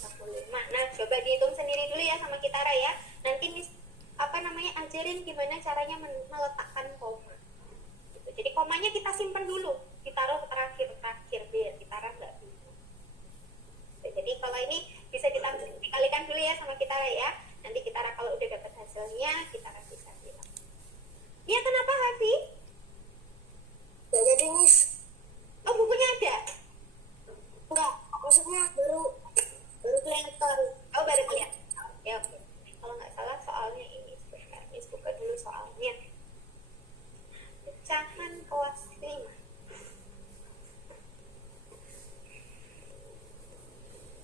45. Nah, coba dihitung sendiri dulu ya sama Kitara ya. Nanti Miss ajarin gimana caranya meletakkan koma. Gitu. Jadi komanya kita simpan dulu, ditaruh terakhir biar Kitara nggak bingung. Jadi kalau ini bisa dikalikan dulu ya sama Kitara ya. Nanti Kitara kalau udah dapat hasilnya, Kitara bisa bilang. Ya kenapa Hafi? Gak jadi Miss. Oh bukunya ada? Enggak, maksudnya baru kelihatan. Oh baru kelihatan. Ya oke. Kalau nggak salah soalnya ini sebentar. Miss buka dulu soalnya. Pecahan kelas 5.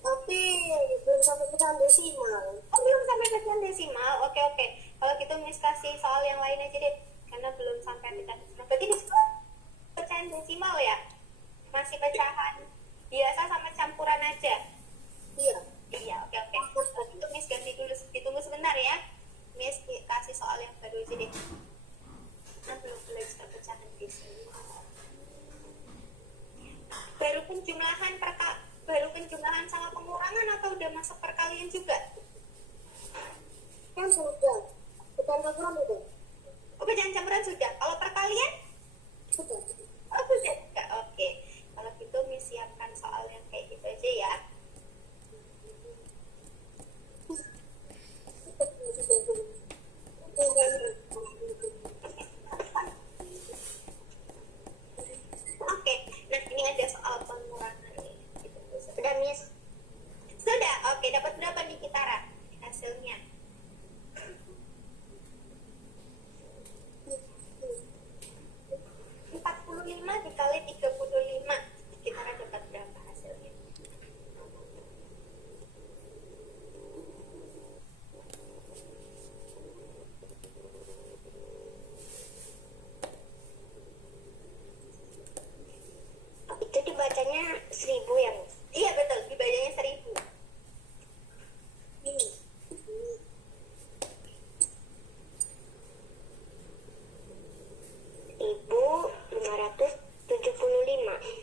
Tapi belum sampai pecahan desimal. Oh belum sampai pecahan desimal. Oke oke. Kalau gitu Miss kasih soal yang lain aja deh. Karena belum sampai pecahan desimal. Berarti di pecahan desimal ya? Masih pecahan biasa sama campuran aja? Iya. Iya oke oke. Kalau gitu Miss ganti dulu. Ditunggu sebentar ya. Miss kasih soal yang baru aja deh. Nah belum belajar pecahan desimal. Baru penjumlahan sama pengurangan atau udah masuk perkalian juga? Kan sudah. Pecahan campuran udah. Oh pecahan campuran sudah. Kalau perkalian? Sudah. Oh sudah juga. Oke. Kalau gitu Miss siapkan soal yang kayak gitu aja ya. Oke. Nah ini ada soal pengurangan nih. Sudah Miss. Sudah. Oke. Dapat berapa nih Kitara hasilnya? 45 dikali 35. Kitara dapat berapa hasilnya? Itu dibacanya 1000 ya Miss. Iya betul. Dibacanya 1000. Ini. Ibu 575.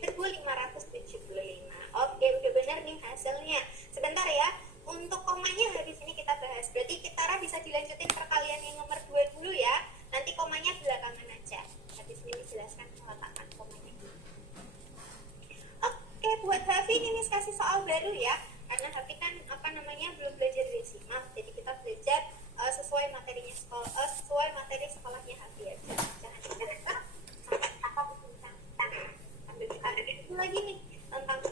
1575. Oke, udah benar nih hasilnya. Sebentar ya. Untuk komanya habis ini kita bahas. Berarti Kitara bisa dilanjutin perkalian yang nomor 2 dulu ya. Nanti komanya belakangan aja. Habis ini dijelaskan peletakan komanya. Oke, buat Hafi ini Miss kasih soal baru ya. Karena Hafi kan belum belajar desimal. Jadi kita belajar sesuai materinya sesuai materi sekolahnya Hafi aja. Jangan ada itu lagi nih tentang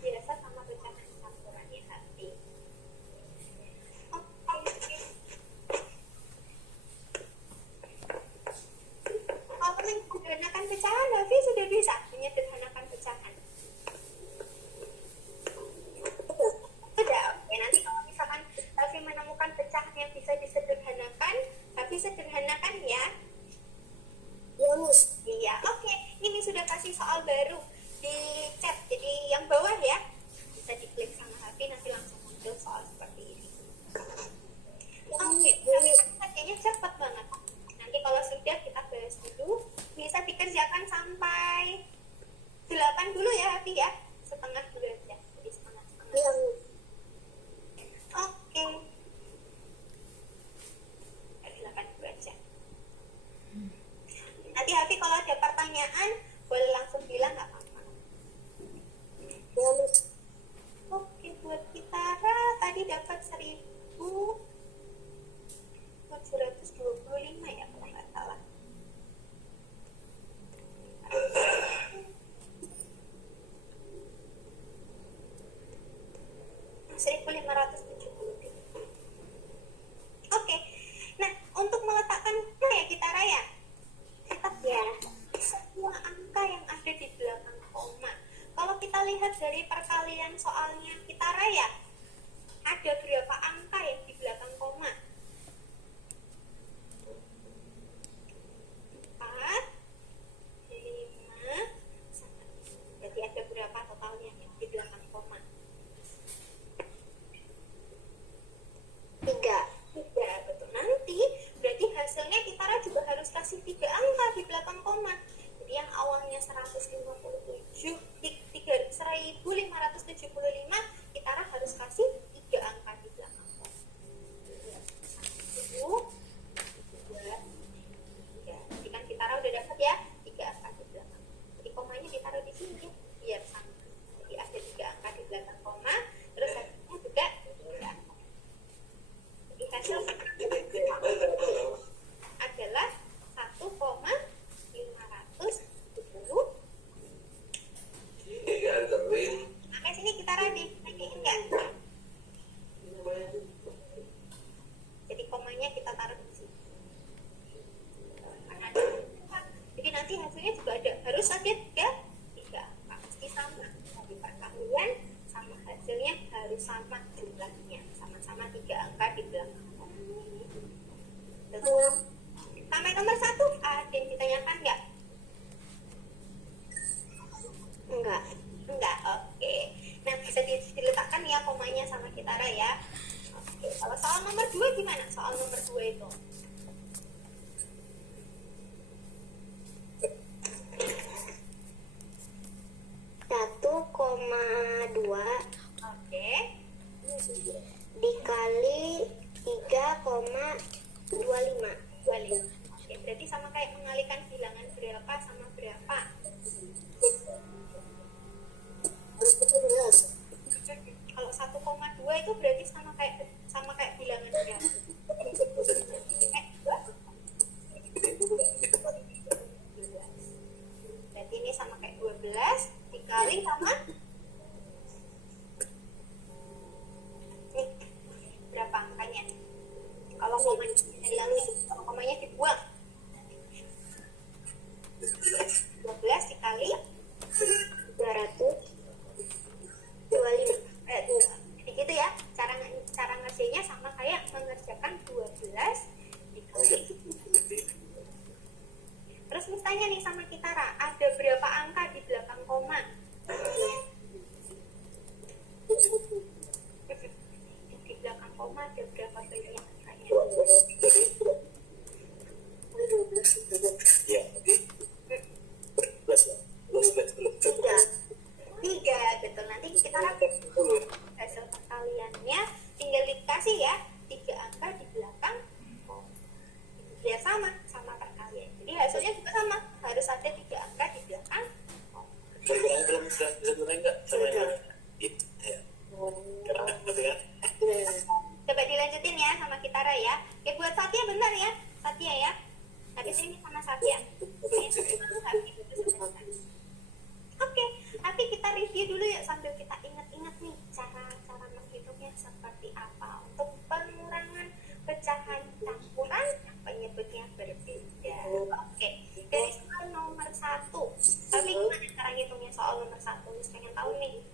biasa sama pecahan campurannya Hafi. Oke. Kalau menyederhanakan pecahan, Hafi sudah bisa menyederhanakan pecahan. Sudah, oke. Nanti kalau misalkan Hafi menemukan pecahan yang bisa disederhanakan, Hafi sederhanakan ya. Ya Miss. Iya, oke. Ini sudah kasih soal baru di chat. Jadi yang bawah ya, bisa diklik sama Hafi nanti langsung muncul soal seperti ini. Oke, kayaknya cepat banget. Nanti kalau sudah kita bahas dulu, bisa dikerjakan sampai 8 dulu ya Hafi ya. Setengah dulu aja. Jadi setengah-setengah. Ya Miss. Oke. 8 dulu aja. Nanti Hafi kalau ada pertanyaan boleh langsung bilang nggak apa-apa. Ya Miss. Oke, buat Kitara tadi dapat 1725 ya kalau nggak salah. Nah, 1570. Oke. Nah, untuk meletakkan apa ya Kitara ya? Ya. Semua angka yang ada di belakang koma. Kalau kita lihat dari perkalian soalnya Kitara ya, ada berapa angka yang di belakang koma? 4, 5, 1. Jadi ada berapa totalnya yang di belakang koma? 3. 3, betul. Nanti berarti hasilnya Kitara juga harus kasih 3 angka di belakang koma. Jadi yang awalnya 157, 1575, Kitara harus kasih 3 angka di belakang koma. 1, 2, 3. Jadi kan Kitara udah dapat ya 3 angka di belakang. Jadi komanya ditaruh di sini biar sama. Jadi ada 3 angka di belakang koma, terus hasilnya juga 3 angka. Jadi hasil adalah 1,570. Sampai sini kita ready, nanyain nggak? Jadi komanya kita taruh di sini. Jadi nanti hasilnya juga ada, harus ada 3 angka, pasti sama. Jadi perkalian sama hasilnya harus sama jumlahnya, sama-sama 3 angka di belakang. Sampai nomor 1 ada yang ditanyakan nggak? Enggak, oke. Nah, bisa diletakkan ya komanya sama Kitara ya. Oke, kalau soal nomor 2 gimana? Soal nomor 2 itu. Satu koma dua Oke. dikali 3,25. 25. Oke, berarti sama kayak mengalihkan bilangan berapa sama berapa. Kalau 1,2 itu berarti sama kayak bilangan berapa? Berarti ini sama kayak 12 dikali sama nih, berapa angkanya? Kalau komanya dihilangin, kalau komanya dibuang, 12 dikali 225. jadi gitu ya, cara ngerjainnya sama kayak mengerjakan 12 dikali. Terus misalnya nih sama Kitara, ada berapa angka di belakang koma? Di belakang koma ada berapa banyak angkanya? Tiga, betul. Nanti kita hasil perkaliannya tinggal dikasih ya 3 angka di belakang koma. Biar sama perkalian. Jadi hasilnya juga sama, harus ada 3 angka di belakang koma. Bisa kurang nggak sama yang mana? Itu ya. Karena betul kan? Coba dilanjutin ya sama Kitara ya. Oke, buat Satya bentar ya. Satya ya. Habis ini sama Satya. Oke, nanti kita review dulu ya sambil kita ingat-ingat nih cara menghitungnya seperti apa untuk pengurangan pecahan campuran yang penyebutnya berbeda. Oke, dari soal nomor 1. Tapi gimana cara ngitungnya soal nomor 1? Miss pengen tahu nih.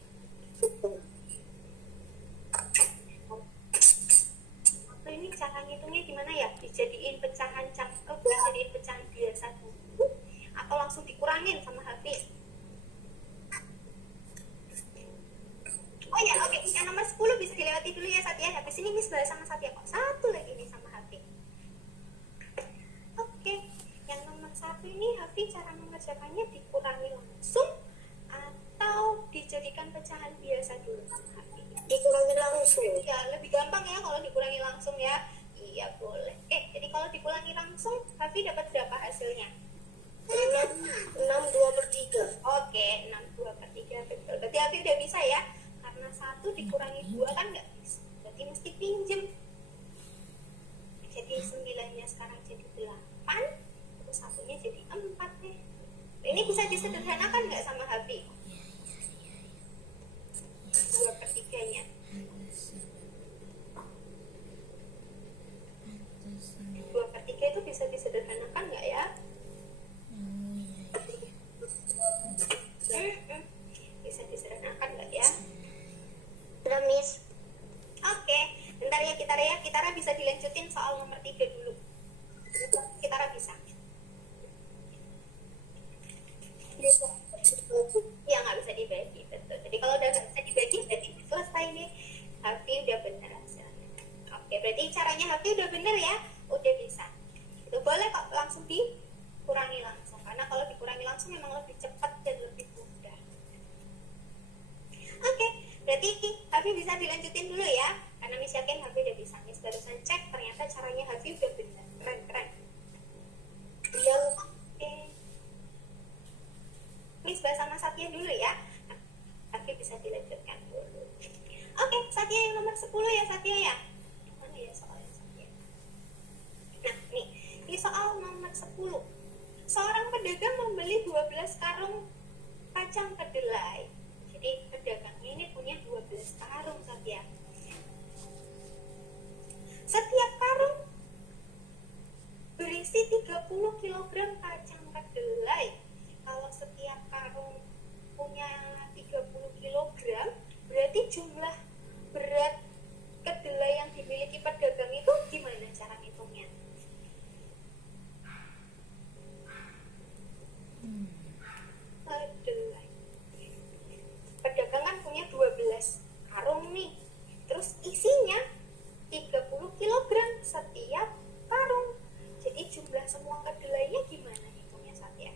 Waktu ini cara ngitungnya gimana ya? Dijadiin pecahan dijadiin pecahan biasa dulu atau langsung dikurangin sama Hafiz? Oh ya, oke. Yang nomor 10 bisa dilewati dulu ya Satya. Habis ini Miss bahas sama Satya kok. Satu lagi nih sama Hafiz. Oke. Yang nomor 1 ini Hafiz cara mengerjakannya dikurangi langsung atau dijadikan pecahan biasa dulu sama Hafiz? Dikurangi langsung. Ya, lebih gampang ya kalau dikurangi langsung ya. Iya, boleh. Jadi kalau dikurangi langsung, Hafiz dapat berapa hasilnya? 6/2/3. Oke, 6/2/3 betul. Berarti Hafiz udah bisa ya. Karena 1 dikurangi 2 kan nggak bisa. Berarti mesti pinjem. Jadi 9-nya sekarang jadi 8, terus 1-nya jadi 4 deh. Ini bisa disederhanakan nggak sama Hafiz? 2/3-nya. 2/3 itu bisa disederhanakan nggak ya? Bisa disederhanakan nggak ya? Udah, Miss. Oke, bentar ya Kitara bisa dilanjutin soal nomor 3 dulu. Kitara bisa. Ya nggak bisa dibagi, betul. Jadi kalau udah nggak bisa dibagi berarti selesai nih. Hafi udah bener hasilnya. Oke, berarti caranya Hafi udah bener ya, udah bisa. Itu boleh kok langsung dikurangi langsung, karena kalau dikurangi langsung memang lebih cepat dan lebih mudah. Oke, berarti Harvey bisa dilanjutin dulu ya, karena Miss yakin Harvey udah bisa. Miss barusan cek, ternyata caranya Harvey udah benar. Keren. Iya. Oke. Miss bahas sama Satya dulu ya. Harvey bisa dilanjutkan dulu. Oke, Satya yang nomor 10 ya Satya ya. Mana ya soalnya Satya? Nah, nih, di soal nomor 10. Seorang pedagang membeli 12 karung kacang kedelai. Jadi pedagangnya ini punya 12 karung Satya. Setiap karung berisi 30 kg kacang kedelai. Kalau setiap karung punya 30 kg, berarti jumlah berat kedelai yang dimiliki pedagang itu gimana cara ngitungnya? Kedelai. Pedagang kan punya 12 karung nih. Terus isinya 30 kg setiap karung. Jadi jumlah semua kedelainya gimana hitungnya Satya?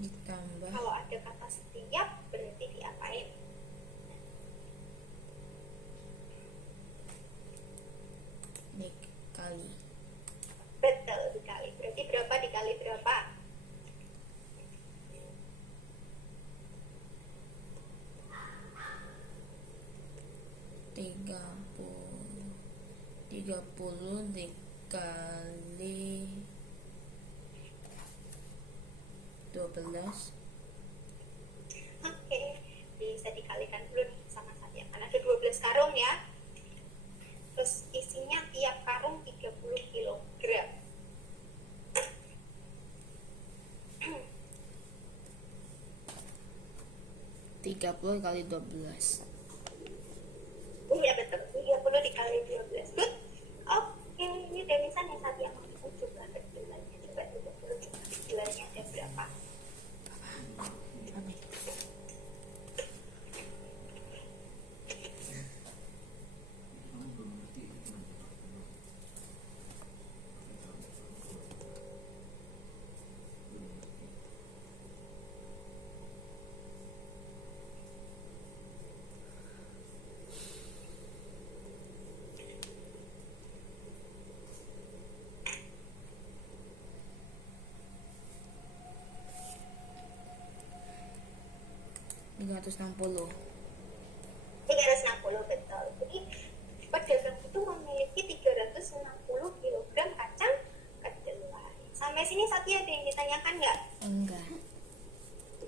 Ditambah Kalau ada kata setiap berarti diapain? dikali. Betul, dikali. Berarti berapa dikali berapa? Tiga puluh dikali 12. Oke, bisa dikalikan dulu nih sama Satya. Kan ada 12 karung ya. Terus isinya tiap karung 30 kg. 30 kali 12. Iya betul, 30 dikali 12. Good. Oke, ini udah bisa nih Satya mau coba kedelainya. Coba dulu coba kedelainya ada berapa? Tiga ratus enam puluh. 360 betul. Jadi pedagang itu memiliki 360 kg kacang kedelai. Sampai sini Satya ada yang ditanyakan nggak? Enggak.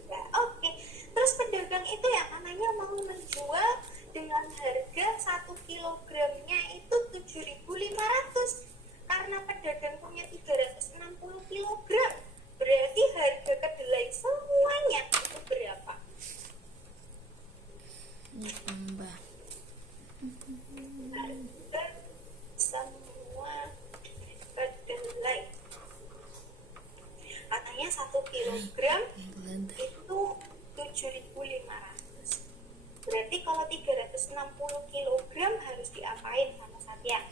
Ya, oke. Terus pedagang itu yang namanya mau menjual dengan harga 1 kilogramnya itu 7.500. Karena pedagang punya 360 kilogram, berarti harga kedelai semuanya itu berapa? Ditambah Harga semua kedelai. Katanya 1 kilogram itu 7.500. Berarti kalau 360 kilogram harus diapain sama Satya?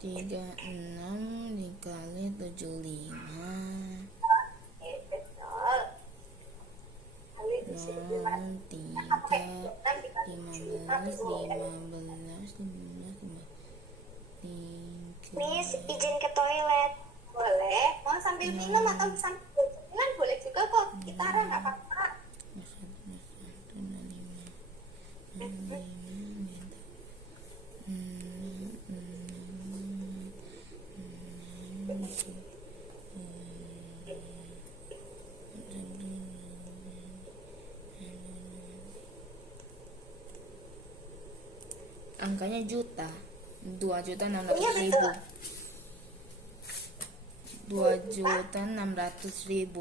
36 dikali 75. Betul. Kali 15. Miss, izin ke toilet. Boleh. Mau sambil minum atau sambil jalan boleh juga kok. Gitaran nggak apa-apa. Angkanya juta. 2.600.000. Iya betul. 2.600.000.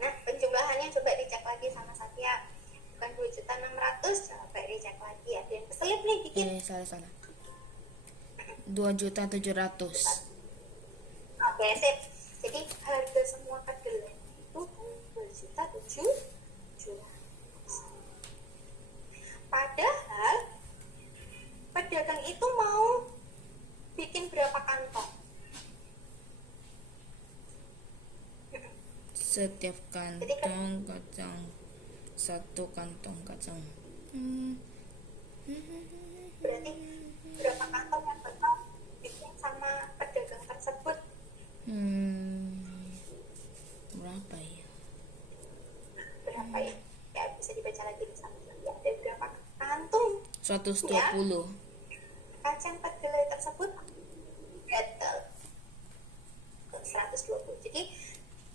Nah, penjumlahannya coba dicek lagi sama Satya. Bukan 2.600.000, coba dicek lagi. Ada yang keselip nih dikit. Salah. 2.700.000. Oke, sip. Jadi harga semua kedelai itu 2.700.000. Padahal pedagang itu mau bikin berapa kantong? Setiap kantong kacang. Satu kantong kacang. Berarti berapa kantong yang bakal bikin sama pedagang tersebut? Berapa ya? Berapa ya? Ya bisa dibaca lagi bersama ya. Ada berapa kantong 120. kacang kedelai tersebut? Betul. 120. Jadi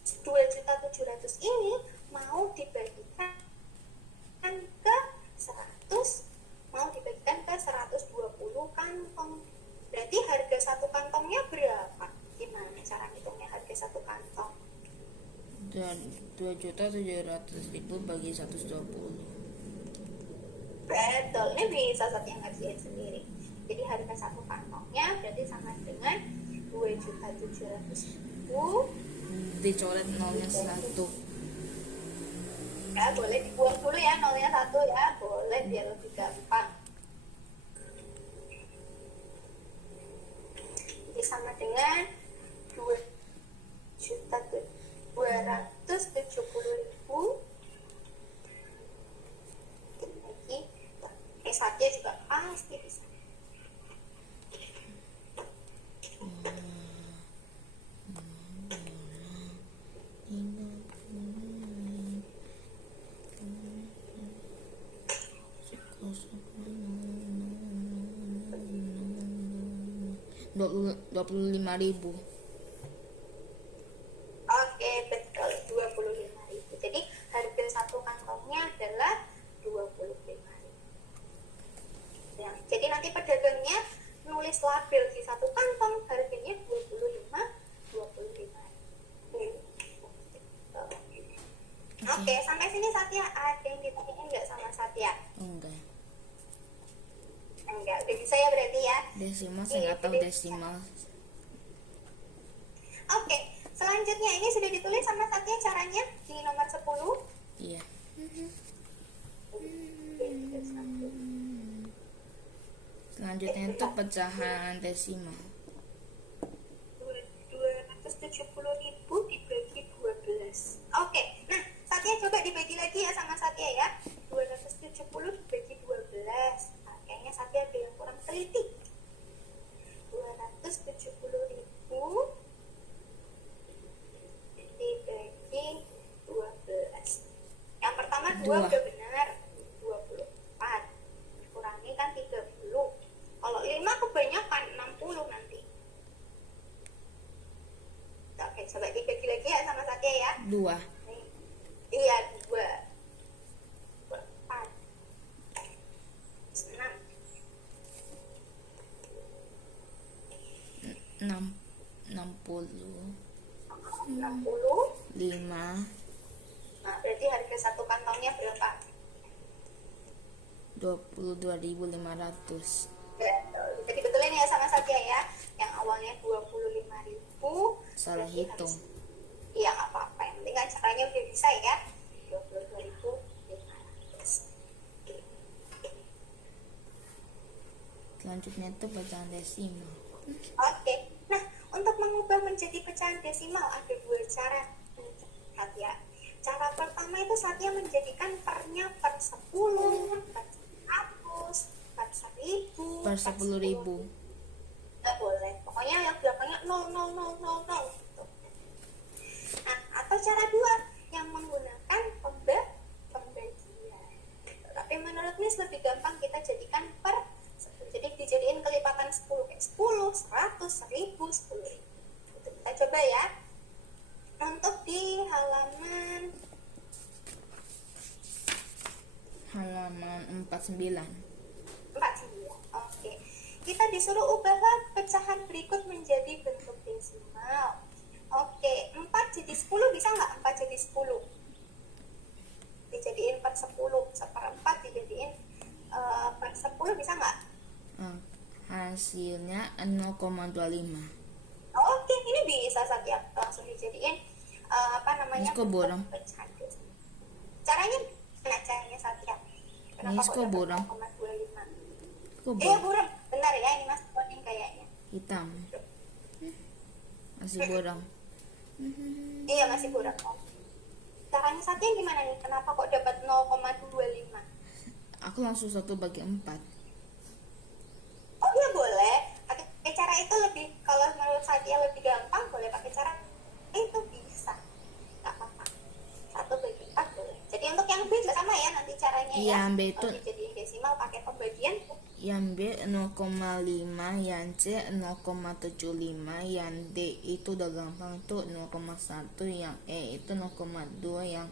2.700.000 ini mau dibagikan ke 100, mau dibagikan ke 120 kantong. Berarti harga satu kantongnya berapa? Gimana cara hitungnya harga satu kantong? Dan 2.700.000 bagi 120. Betul, ini bisa Satya ngerjain sendiri. Jadi harga satu kantongnya berarti sama dengan 2.700.000. Dicoret nolnya 1. Ya boleh dibuang dulu ya, nolnya 1 ya, boleh biar lebih gampang. Jadi sama dengan 2.270.000 lagi. Satya juga pasti bisa. Rp25.000. Oke, betul, 25.000. Jadi harga satu kantongnya adalah 25.000. Ya, jadi nanti pedagangnya nulis label di satu kantong harganya 25. Oke, sampai sini Satya ada yang ditanyain nggak sama Satya? Enggak. Enggak, udah bisa ya berarti ya. Desimal saya nggak tahu desimal. Oke, selanjutnya ini sudah ditulis sama Satya caranya di nomor 10. Iya. Selanjutnya itu pecahan desimal. 270.000 dibagi 12. Oke, nah Satya coba dibagi lagi ya sama Satya ya. 270 dibagi 12. Nah, kayaknya Satya ada yang kurang teliti. 270.000 dibagi 12. Yang pertama 2 Dua. udah benar. 24. Kurangi kan 30. Kalau 5 kebanyakan 60 nanti. Oke, coba dibagi lagi ya sama Satya ya. 2. Nih. Iya, 2. 4. 6. 60. 60. 5. Nah, berarti harga satu kantongnya berapa? 22.500. Betul. Jadi betulin ya sama Satya ya. Yang awalnya 25.000. Salah berarti hitung. harus- Iya, nggak apa-apa. Yang penting kan caranya udah bisa ya. 22.500. Selanjutnya itu pecahan desimal. Oke. Nah, untuk mengubah menjadi pecahan desimal ada 2 cara. Satya. Cara pertama itu Satya menjadikan pernya per 10, per 100, per 1000, Per 10.000. Nggak boleh. Pokoknya yang belakangnya 00000 gitu. Nah, atau cara 2 yang menggunakan pembagian. Tapi menurut Miss lebih gampang kita jadikan per 10. Jadi dijadiin kelipatan 10 kayak 10, 100, 1000, 10.000. Itu kita coba ya. Untuk di halaman 49. 49. Oke. Kita disuruh ubahlah pecahan berikut menjadi bentuk desimal. Oke, 4 jadi 10 bisa nggak? 4 jadi 10. Dijadiin per 10, seperempat dijadiin per 10 bisa nggak? Hasilnya 0,25. Oke, ini bisa Satya langsung dijadiin Ini kok borong? pecahan desimal. Caranya gimana caranya Satya? Ini kok dapat borong? 0,25? Kok Iya borong, benar ya ini Mas kuning kayaknya. hitam? Masih borong. Iya masih borong. Caranya Satya gimana nih? Kenapa kok dapat 0,25? Aku langsung 1/4. Oh iya boleh. Pakai cara itu lebih, kalau menurut Satya lebih gampang, boleh pakai cara itu bisa. Nggak apa-apa. 1/4 boleh. Jadi untuk yang B juga sama ya nanti caranya ya. Yang B itu Kalau dijadiin desimal pakai pembagian. yang B 0,5, yang C 0,75, yang D itu udah gampang tuh 0,1, yang E itu 0,2, yang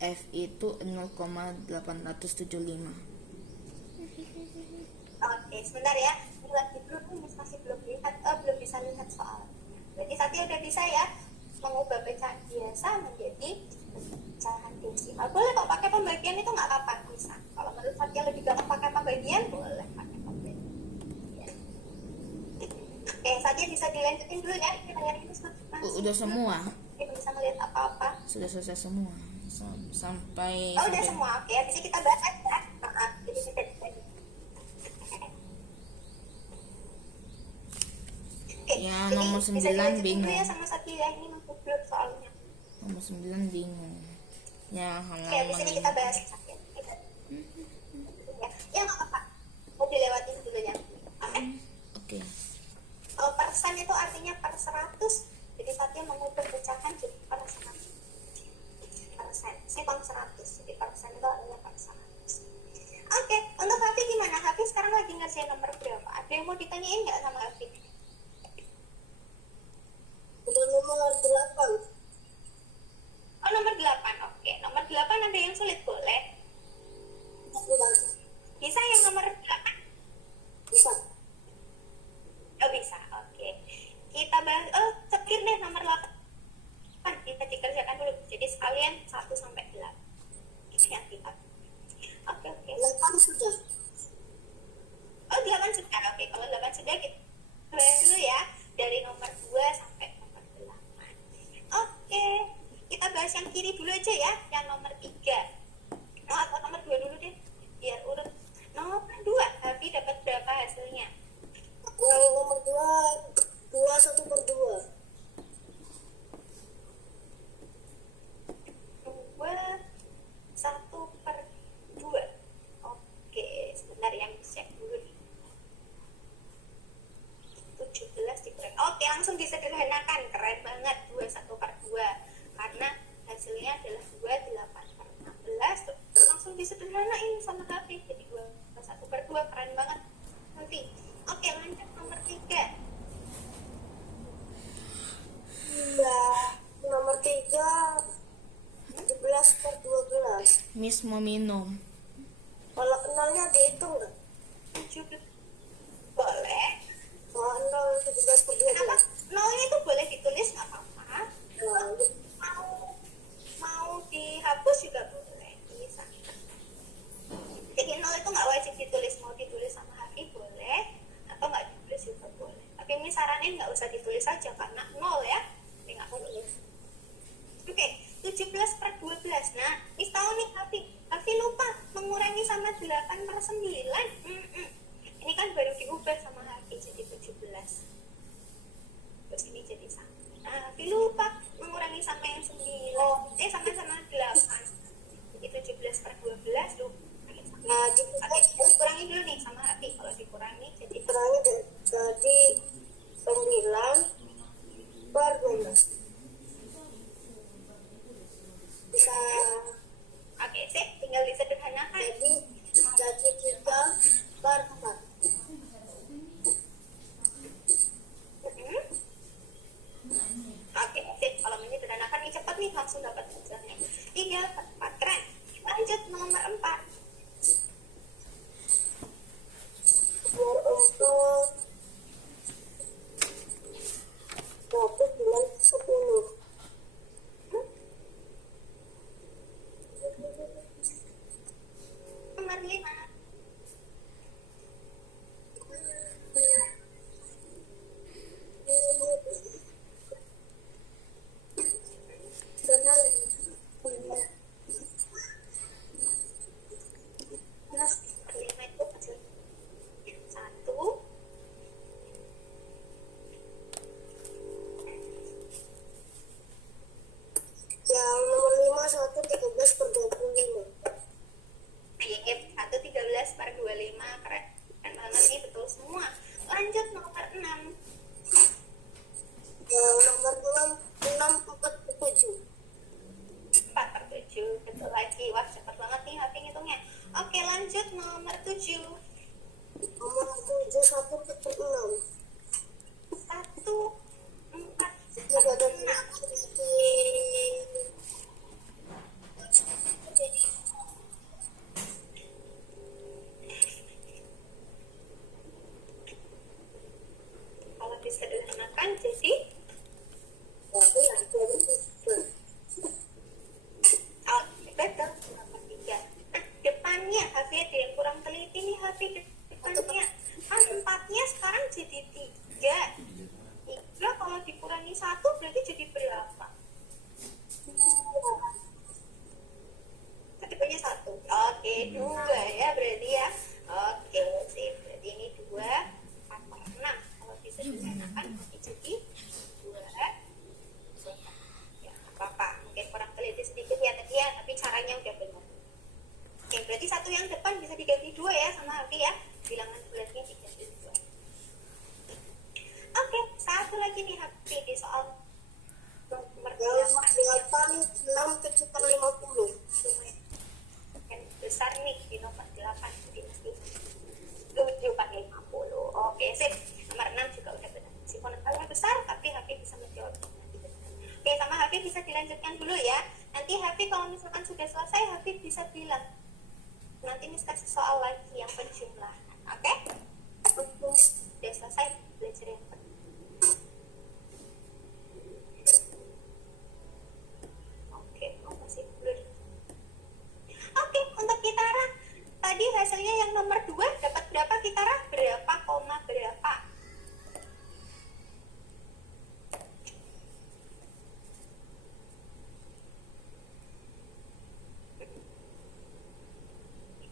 F itu 0,875. Oke, sebentar ya. Ini lagi grup nih, masih belum lihat, belum bisa lihat soal. Berarti Satya udah bisa ya mengubah pecahan biasa menjadi pecahan desimal. Boleh kok pakai pembagian, itu nggak apa-apa, bisa. Kalau menurut Satya lebih gampang pakai pembagian, boleh pakai pembagian. Oke, Satya bisa dilanjutin dulu ya. Kita lihat itu Udah semua, Kita bisa melihat apa-apa. sudah selesai semua. Sampai Oh, udah semua. Oke, habis ini kita bahas ya. Jadi kita Ya, jadi nomor bisa 9 dilanjutin bingung. dulu ya sama Satya, ini masuk grup soalnya. Nomor 9 bingung. Ya, Oke, halaman habis ini kita bahas Satya. Ya nggak apa-apa. Mau dilewatin dulu ya. Oke. Oke. Kalau persen itu artinya per 100. Jadi Satya mengubah pecahan jadi per 100. Persen. Sekon 100. Jadi persen itu artinya per 100. Oke, untuk Hafi gimana? Hafi sekarang lagi ngerjain nomor berapa? Ada yang mau ditanyain nggak sama Hafi? Udah nomor 8. Oh, nomor 8. Oke, nomor 8 ada yang sulit, boleh. Bisa yang nomor 8? Bisa. Oh, bisa. Oke. Kita bahas, skip deh nomor 8. Kita dikerjakan dulu. Jadi sekalian 1 sampai 8. Ini yang kita. Oke. 8 sudah. Oh, 8 sudah. Oke, kalau 8 sudah kita bahas dulu ya. Dari nomor 2 sampai nomor 8. Oke. Kita bahas yang kiri dulu aja ya. Yang nomor 3. Atau nomor 2 dulu deh. Biar urut. Nomor 2. Tapi dapat berapa hasilnya? Yang nomor 2 1/2. 1/2. Oke, sebentar yang cek dulu nih. 17 dikurangi. Oke, langsung disederhanakan. Keren banget. 1/2. Karena hasilnya adalah 28/16. Langsung disederhanain sama Hafi. Jadi 1/2. Keren banget Hafi. Oke, lanjut nomor 3. Nomor 3 17/12. Miss mau minum. Kalau nolnya dihitung nggak? 17. Boleh. Kalau 0 17/12. Kenapa? Nolnya itu boleh ditulis, nggak apa-apa. Nah, Mau dihapus juga boleh, bisa. Jadi 0 itu nggak wajib ditulis, mau ditulis sama Hafi boleh, atau nggak ditulis juga boleh. Tapi ini saranin nggak usah ditulis aja karena 0 ya. Jadi nggak tulis. Oke, 17/12. Nah, Miss tahu nih Hafi lupa mengurangi sama 8/9. Ini kan baru diubah sama Hafi jadi 17. Terus ini jadi 1. Nah, Hafi lupa mengurangi sama yang 9. Sama-sama 8. Jadi 17/12 tuh. nah Dikurangi dulu nih sama Hafi. Kalau dikurangi jadi dikurangi jadi 9/12. Bisa oke, sip, tinggal disederhanakan. jadi 3/4. Oke, sip. Kalau menyederhanakan ini cepat nih, langsung dapat hasilnya. 3/4. Keren. Lanjut nomor 4. Nomor 4 9/10. Nomor 5. Kelima itu hasil 1. betul lagi. Wah, cepat banget nih Hafi ngitungnya. Oke, lanjut nomor 7. Nomor 7 1 ke 6. 1 4 Ini ada 6. jadi Kalau disederhanakan jadi berapa ya? 23. oh, betul, 3. Nah, depannya Hafi ada yang kurang teliti nih Hafi. Depannya kan 4-nya sekarang jadi 3. 3 kalau dikurangi 1 berarti jadi berapa? Depannya 1. Oke, 2 ya berarti ya. Oke, sip. Berarti ini 2 tambah 6. Kalau bisa disederhanakan berarti jadi 2. Ya, apa-apa. Mungkin kurang teliti sedikit ya tadi ya, tapi caranya udah benar. Oke, berarti 1 yang depan bisa diganti 2 ya sama Hafi ya. Bilangan bulatnya diganti 2. Oke, satu lagi nih Hafi di soal nomor Nomor 8. 8 6 ke 50. Lumayan yang besar nih di nomor 8. Jadi mesti 7/50. Oke, sip. Nomor 6 juga udah benar. Meskipun angkanya besar, tapi Hafi bisa menjawab. Oke, sama Hafi bisa dilanjutkan dulu ya. Nanti Hafi kalau misalkan sudah selesai, Hafi bisa bilang. Nanti Miss kasih soal lagi yang penjumlahan. Oke? Sudah selesai belajar yang pertama. Oke, masih belum. Oke, untuk Kitara. Tadi hasilnya yang nomor 2 dapat berapa Kitara? Berapa, koma berapa?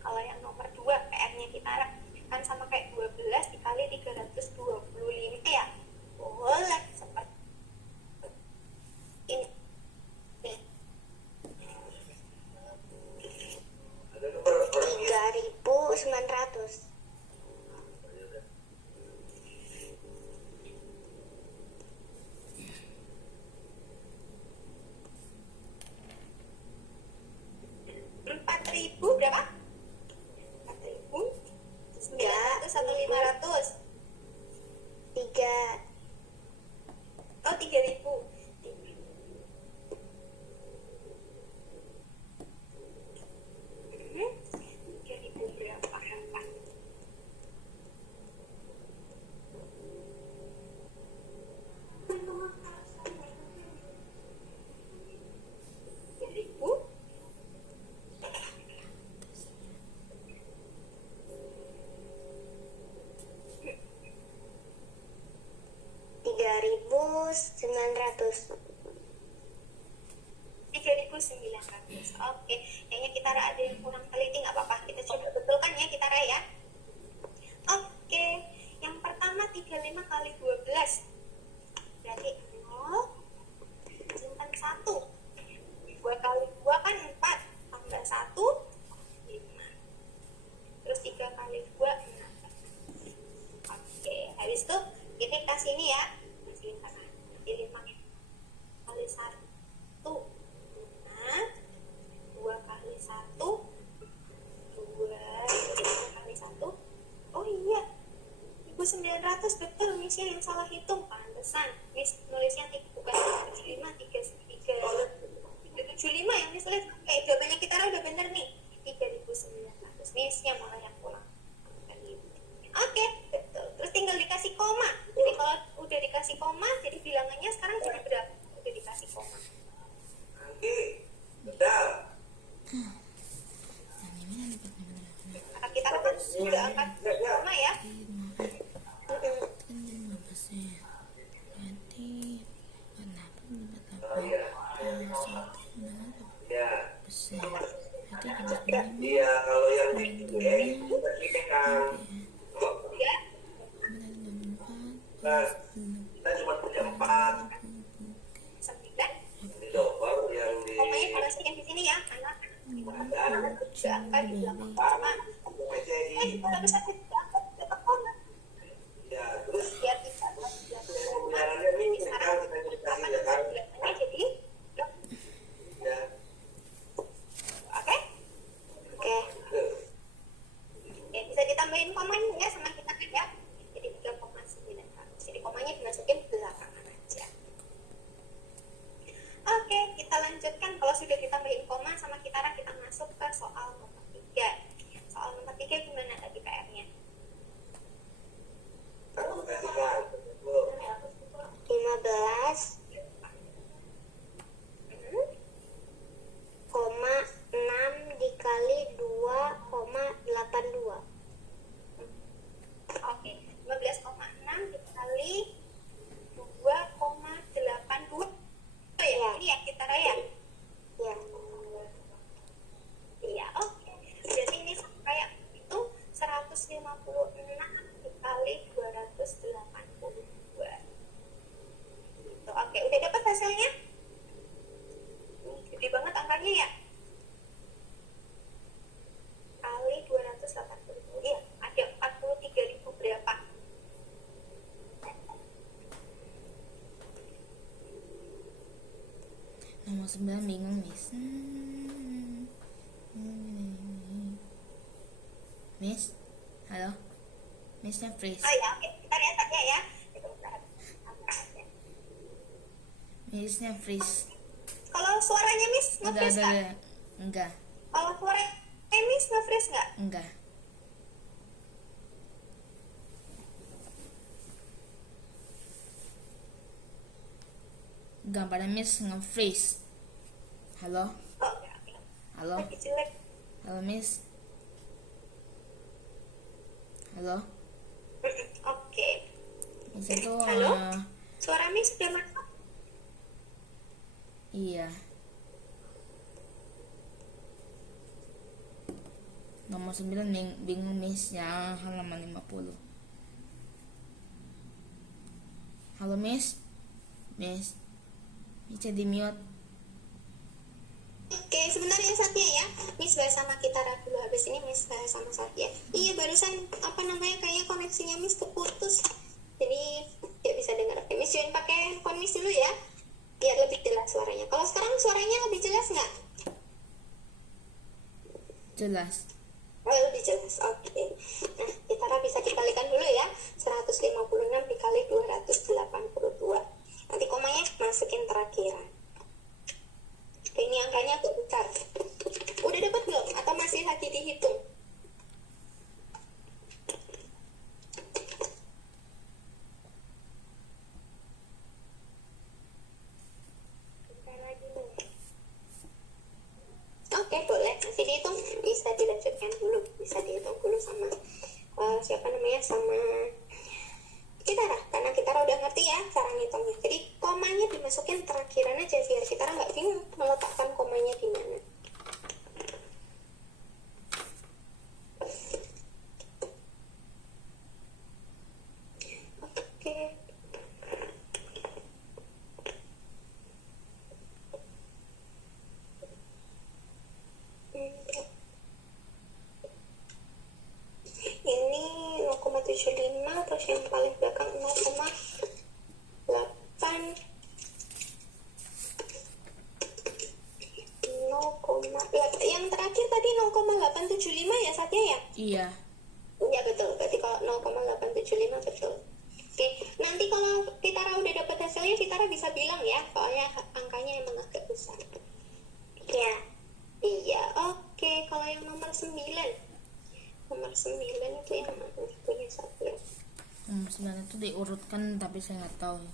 Kalau yang nomor 2 PR-nya Kitara kan sama kayak 12 dikali 325 ya. Boleh sempat. Ini. Nih. 3.900. Berapa? 4.000 900 atau 500? 3. Oh, 3.000. Hmm, 3.000 berapa? Sembilan ratus. 3.900. Oke, kayaknya kita ada yang kurang teliti, nggak apa-apa. Kita coba betulkan ya kita ya. Oke, yang pertama 35 kali 12. Berarti 0, simpan 1. 2 kali 2 kan 4, tambah 1, 5. Terus 3 kali 2, 6. Oke, habis itu ini kasih ini ya. Kasih ini karena 5 kali 1, 5. 2 kali 1, 2. 3 kali 1. Oh iya, 1.900 betul. Missnya yang salah hitung. Pantesan Miss nulisnya bukan 75, 375 yang Miss tulis. Jawabannya kita udah bener nih, 3.900. Missnya malah yang kurang. Oke, betul. Terus tinggal dikasih koma. Jadi kalau udah dikasih koma, jadi bilangannya sekarang jadi berapa? Udah dikasih koma. Kita kan udah angkat koma ya. Iya, kalau yang di kan Ya, kita cuma punya 4 9. double yang di Komanya harusnya di sini ya, karena udah angkat di belakang koma. PCI. Kalau bisa kita angkat ke belakang koma. Ya, terus Biar bisa di belakang koma. bilangannya ini Sekarang kita apa dikasih ya namanya kan? bilangannya jadi Ya. Halo? Missnya freeze. Oh ya, oke. Kita lihat saja ya. Itu bentar. Missnya freeze. Kalau suaranya Miss nge-freeze nggak? Ada. Enggak. Kalau suaranya Miss nge-freeze nggak? Enggak. Gambarnya Miss nge-freeze. Halo? Oh, oke. Halo? Lagi jelek. Halo Miss? Halo? Oke. Miss itu Halo? Suara Miss udah masuk? iya. Nomor 9 bingung Miss yang halaman 50. Halo Miss? Miss jadi mute. Oke, sebentar ya Satya ya. Miss bahas sama kita dulu. Habis ini Miss bahas sama Satya. Iya, barusan kayaknya koneksinya Miss keputus. Jadi tidak bisa dengar. Oke, Miss join pakai handphone Miss dulu ya. Biar lebih jelas suaranya. Kalau sekarang suaranya lebih jelas nggak? Jelas. Oh, lebih jelas. Oke. Nah, kita bisa dikalikan dulu ya. 156 dikali 282. Nanti komanya masukin terakhiran. Oke, ini angkanya agak besar. Udah dapat belum? Atau masih lagi dihitung? Bentar lagi nih. Oke, boleh. Masih dihitung. Bisa dilanjutkan dulu. Bisa dihitung dulu sama sama Kitara. Karena Kitara udah ngerti ya cara ngitungnya. Jadi komanya dimasukin terakhiran aja biar Kitara nggak bingung meletakkan komanya di mana. Oke. Ini 0,75, terus yang paling belakang 0,8, yang terakhir tadi 0,875 ya Satya ya? Iya. Iya betul, berarti kalau 0,875 betul. Oke, nanti kalau Kitara udah dapat hasilnya, Kitara bisa bilang ya, soalnya angkanya emang agak besar. Ya, iya, oke. Kalau yang nomor 9 itu yang mana punya Satya? Nomor 9 itu diurutkan tapi saya nggak tahu ya.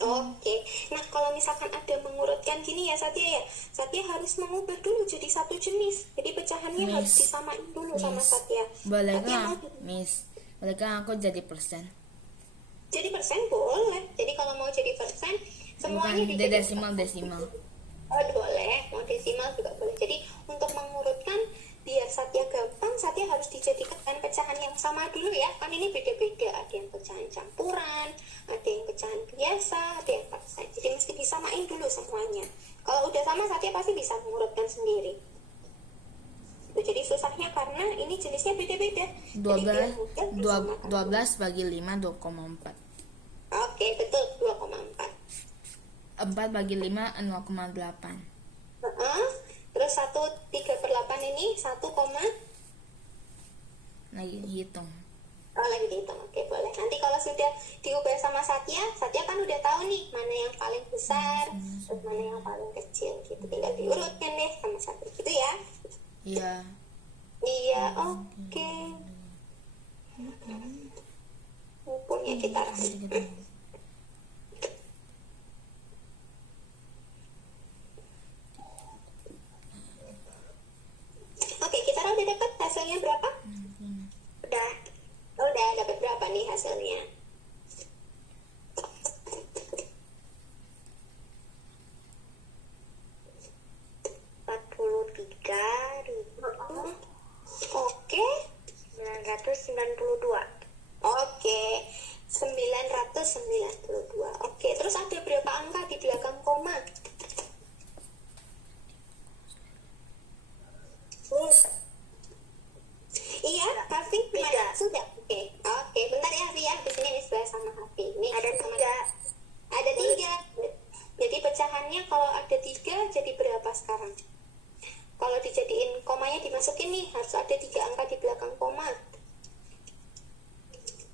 Oke, nah kalau misalkan ada mengurutkan gini ya Satya ya, Satya harus mengubah dulu jadi satu jenis. Jadi pecahannya Miss, harus disamain dulu sama Satya. Boleh Satya nggak, mau Miss? Boleh nggak aku jadi persen? jadi persen boleh. Jadi kalau mau jadi persen, semuanya Bukan dijadikan desimal. Oh boleh, mau desimal juga boleh. Jadi untuk mengurutkan biar Satya gampang, Satya harus dijadikan pecahan yang sama dulu ya. Kan ini beda-beda, ada yang pecahan campuran, ada yang pecahan biasa, ada yang persen. Jadi mesti disamain dulu semuanya. Kalau udah sama, Satya pasti bisa mengurutkan sendiri. Jadi susahnya karena ini jenisnya beda-beda. Jadi biar mudah disamakan. 12 bagi 5 2,4. Oke, betul, 2,4. 4 bagi 5 0,8. Terus 1/3/8 ini 1, Lagi hitung. oh lagi dihitung. Oke, boleh. Nanti kalau sudah diubah sama Satya, Satya kan udah tahu nih mana yang paling besar, terus mana yang paling kecil gitu. Tinggal diurutkan deh sama satu gitu ya. Iya. Iya, oke. Punya kita rasa. Oke, kita udah dapat hasilnya berapa? Udah dapat berapa nih hasilnya? Oke, 992. Oke, 992. Oke, terus ada berapa angka di belakang koma? Iya, Hafi, mana? Sudah. Oke, bentar ya Hafi ya. Di sini Miss sama Hafi. Ini ada 3. Ada 3. Jadi pecahannya kalau ada 3 jadi berapa sekarang? Kalau dijadiin komanya dimasukin nih harus ada 3 angka di belakang koma.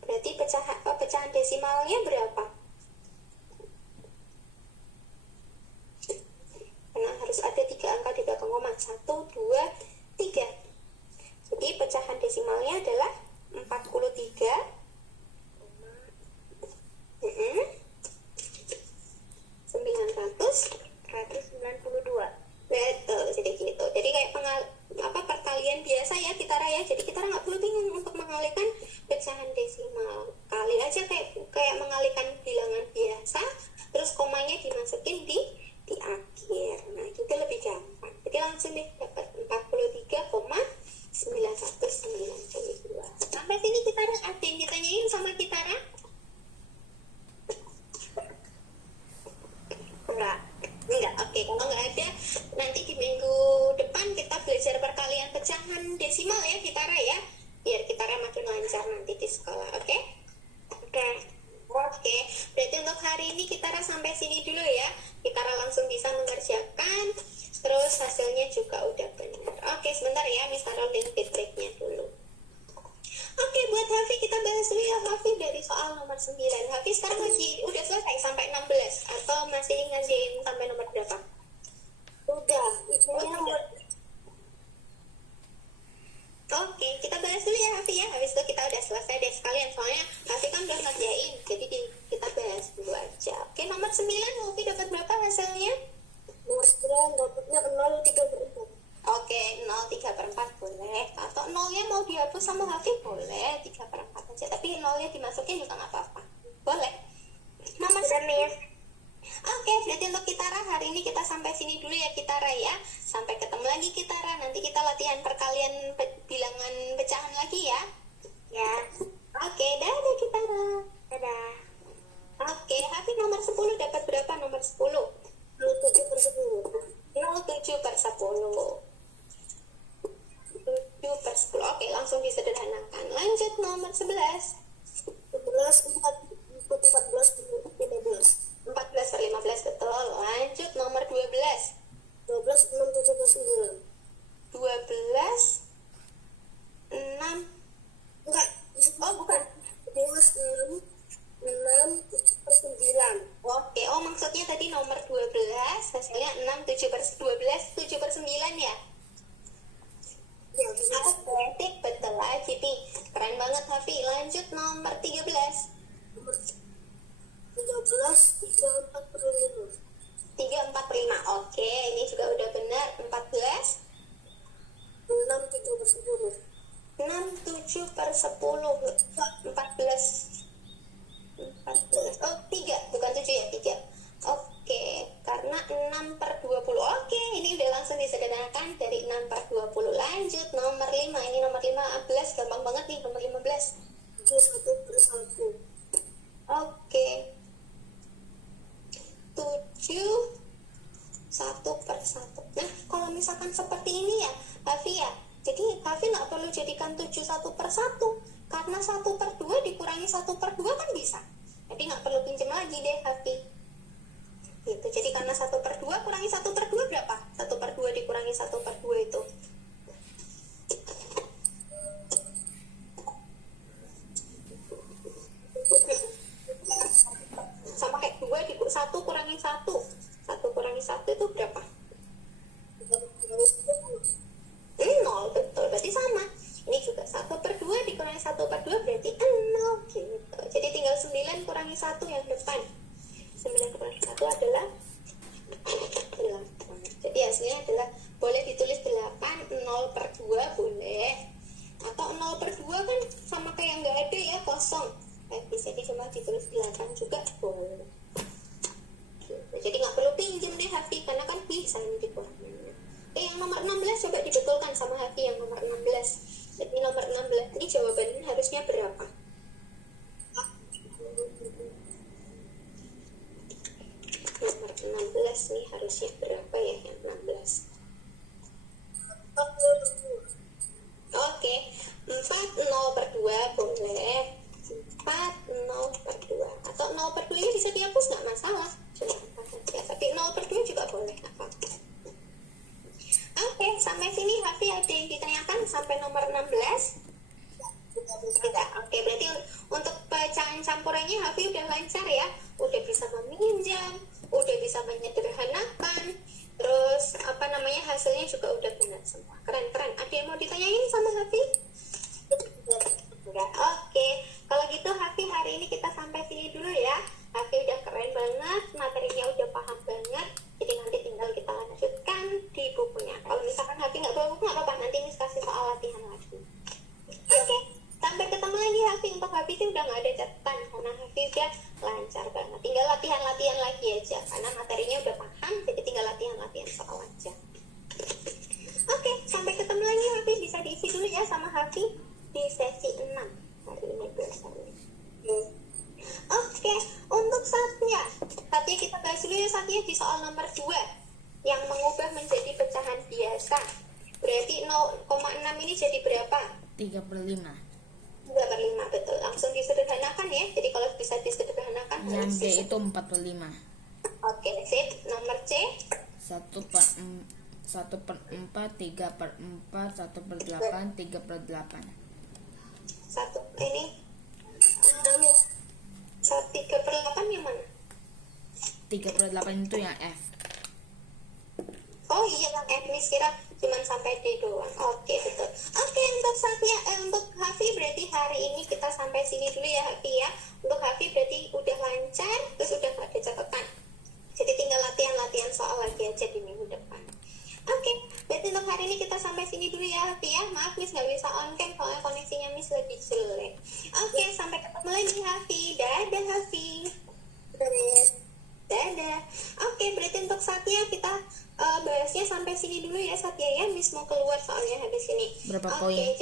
Berarti pecahan desimalnya berapa? Karena harus ada 3 angka di belakang koma. 1, 2, 3. Jadi pecahan desimalnya adalah 43. 192. Betul, jadi gitu. Jadi kayak perkalian biasa ya Kitara ya. Jadi Kitara nggak perlu bingung untuk mengalihkan pecahan desimal. Kali aja kayak mengalihkan bilangan biasa, terus komanya dimasukin di akhir. Nah, itu lebih gampang. Jadi langsung deh dapat 43,992. Sampai sini Kitara ada yang ditanyain sama Kitara? Enggak, oke. Kalau nggak ada, nanti di minggu depan kita belajar perkalian pecahan desimal ya Kitara ya, biar Kitara makin lancar nanti di sekolah, oke? Oke, berarti untuk hari ini Kitara sampai sini dulu ya. Kitara langsung bisa mengerjakan, terus hasilnya juga udah benar. Oke, sebentar ya, Miss taruh link feedbacknya dulu. Oke, buat Hafi kita bahas dulu ya Hafi dari soal nomor 9. Hafi sekarang udah selesai sampai 16 atau masih ngerjain sampai nomor berapa? Udah, itunya nomor. Oke, kita bahas dulu ya Hafi ya. Habis itu kita udah selesai deh sekalian. Soalnya Hafi kan udah ngerjain, jadi kita bahas dulu aja. Oke, nomor 9 Hafi dapat berapa hasilnya? Nomor 9 dapatnya 0,3/4. Oke, 0,3/4 boleh. Atau 0-nya mau dihapus sama Hafi boleh, 3/4 aja. Tapi 0-nya dimasukin juga nggak apa-apa. Boleh. Nomor 9. Oke, berarti untuk Kitara hari ini kita sampai sini dulu ya Kitara ya. Sampai ketemu lagi Kitara. Nanti kita latihan perkalian bilangan pecahan lagi ya. Ya, Oke, dadah Kitara. dadah. Oke, Hafi nomor 10 dapat berapa nomor 10? 0,7/10. 0,7/10. 7/10. Oke, langsung disederhanakan. Lanjut nomor 11. 11, 14, 15. 14/15 betul. Lanjut nomor 12. 12, 6, 7/9. 12 6. Enggak, Oh, bukan. 12, 6, 7/9. Oke, oh maksudnya tadi nomor 12 hasilnya 6, 7/12, 7/9 ya? Ya, bisa. Oke, betul lah, Cipi. Keren banget, Hafi. Lanjut nomor 13. Nomor 13, 3, 4/5. 3/4/5. Oke, ini juga udah benar. 14 6, 7/10. 6, 7/10. 14. Oh, 3, bukan 7 ya, 3. Oke, karena 6/20. Oke, ini udah langsung disederhanakan dari 6/20. Lanjut nomor 5. Ini nomor 15, gampang banget nih nomor 15. 7, 1/1. Oke. 7 1/1. Nah, kalau misalkan seperti ini ya, Hafi ya. Jadi Hafi nggak perlu jadikan 7 1/1, karena 1/2 dikurangi 1/2 kan bisa. Jadi nggak perlu pinjam lagi deh Hafi. Gitu. Jadi karena 1/2 kurangi 1/2 berapa? 1/2 dikurangi 1/2 itu. Sama kayak 2 dikurangi 1 kurangi 1. 1 kurangi 1 itu berapa? 0, betul. Berarti sama. Ini juga 1/2 dikurangi 1/2 berarti 0 gitu. Jadi tinggal 9 kurangi 1 yang depan. 9 kurangi 1 adalah 8. Jadi hasilnya adalah boleh ditulis 8, 0/2 boleh. Atau 0/2 kan sama kayak nggak ada ya, kosong. Bisa cuma ditulis 8 juga boleh. Gitu. Jadi nggak perlu pinjam deh Hafi, karena kan bisa ini dikuranginnya. Yang nomor 16 coba dibetulkan sama Hafi yang nomor 16. Jadi nomor 16 ini jawabannya harusnya berapa? Nomor 16 nih harusnya berapa ya yang 16? Oke, 4 0/2 boleh. 4 0/2 atau 0/2 ini bisa dihapus nggak masalah, cuma 4 aja. Tapi 0/2 juga boleh apa-apa. Oke, sampai sini Hafi ada yang ditanyakan sampai nomor 16? Enggak. Oke, berarti untuk pecahan campurannya Hafi udah lancar ya, udah bisa meminjam, udah bisa menyederhanakan, terus apa namanya hasilnya juga udah benar semua. Keren. Ada yang mau ditanyain sama Hafi? Enggak. Oke, kalau gitu Hafi hari ini kita sampai sini dulu ya. Hafi udah keren banget, materinya udah paham banget. Jadi nanti tinggal kita lanjutkan di bukunya. Kalau misalkan Hafi nggak bawa buku nggak apa-apa, nanti Miss kasih soal latihan lagi. Oke, sampai ketemu lagi Hafi. Untuk Hafi sih udah nggak ada catatan karena Hafi udah lancar banget. Tinggal latihan-latihan lagi aja karena materinya udah paham, jadi tinggal latihan-latihan soal aja. Oke, sampai ketemu lagi Hafi. Bisa diisi dulu ya sama Hafi di sesi 6 hari ini biasanya. Oke, untuk Satya kita bahas dulu ya Satya di soal nomor 2 yang mengubah menjadi pecahan biasa. Berarti 0,6 ini jadi berapa? 3/5. 2/5, betul. Langsung disederhanakan ya. Jadi kalau bisa disederhanakan Yang D harus itu 4/5. Oke, sip. Nomor C 1/4, 3/4, 1/8, 3/8. satu ini 3/8 yang mana? 3/8 itu yang F. Oh iya, yang etnis kira cuman sampai D doang. Oke, betul. Oke, untuk Satya, untuk Hafi berarti hari ini kita sampai sini dulu ya Hafi ya. Untuk Hafi berarti udah lancar, terus udah gak ada catatan. Jadi tinggal latihan-latihan soal lagi aja di minggu depan. Oke, berarti untuk hari ini kita sampai sini dulu ya Hafi ya. Maaf Miss gak bisa on cam soalnya koneksinya Miss lagi jelek. Oke, sampai ketemu lagi Hafi. Dadah Hafi. Dadah. Oke, berarti untuk Satya kita bahasnya sampai sini dulu ya Satya ya. Miss mau keluar soalnya habis ini. Berapa Oke, poin?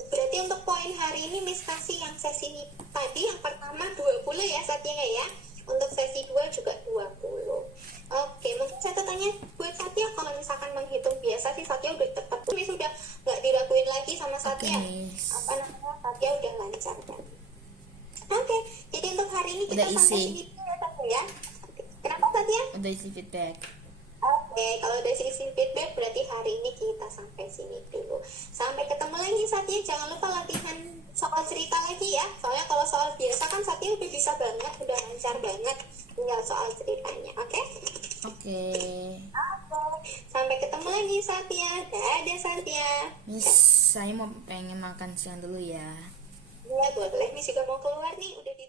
berarti untuk poin hari ini Miss kasih yang sesi ini tadi yang pertama 20 ya Satya ya. Untuk sesi 2 juga 20. Oke, mungkin saya tanya buat Satya, kalau misalkan menghitung biasa sih Satya udah tetap Miss sudah nggak diraguin lagi sama Satya. Miss. Apa namanya, Satya udah lancar kan. Oke, jadi untuk hari ini kita Udah sampai isi. sini dulu ya Satya ya. Kenapa Satya? Udah isi feedback. Oke, kalau udah sisi feedback berarti hari ini kita sampai sini dulu. Sampai ketemu lagi Satya, jangan lupa latihan soal cerita lagi ya. Soalnya kalau soal biasa kan Satya udah bisa banget, udah lancar banget. Tinggal soal ceritanya, oke? Oke. Sampai ketemu lagi Satya. Dadah Satya. Miss, saya mau pengen makan siang dulu ya. Iya boleh, Miss juga mau keluar nih, udah ditunggu.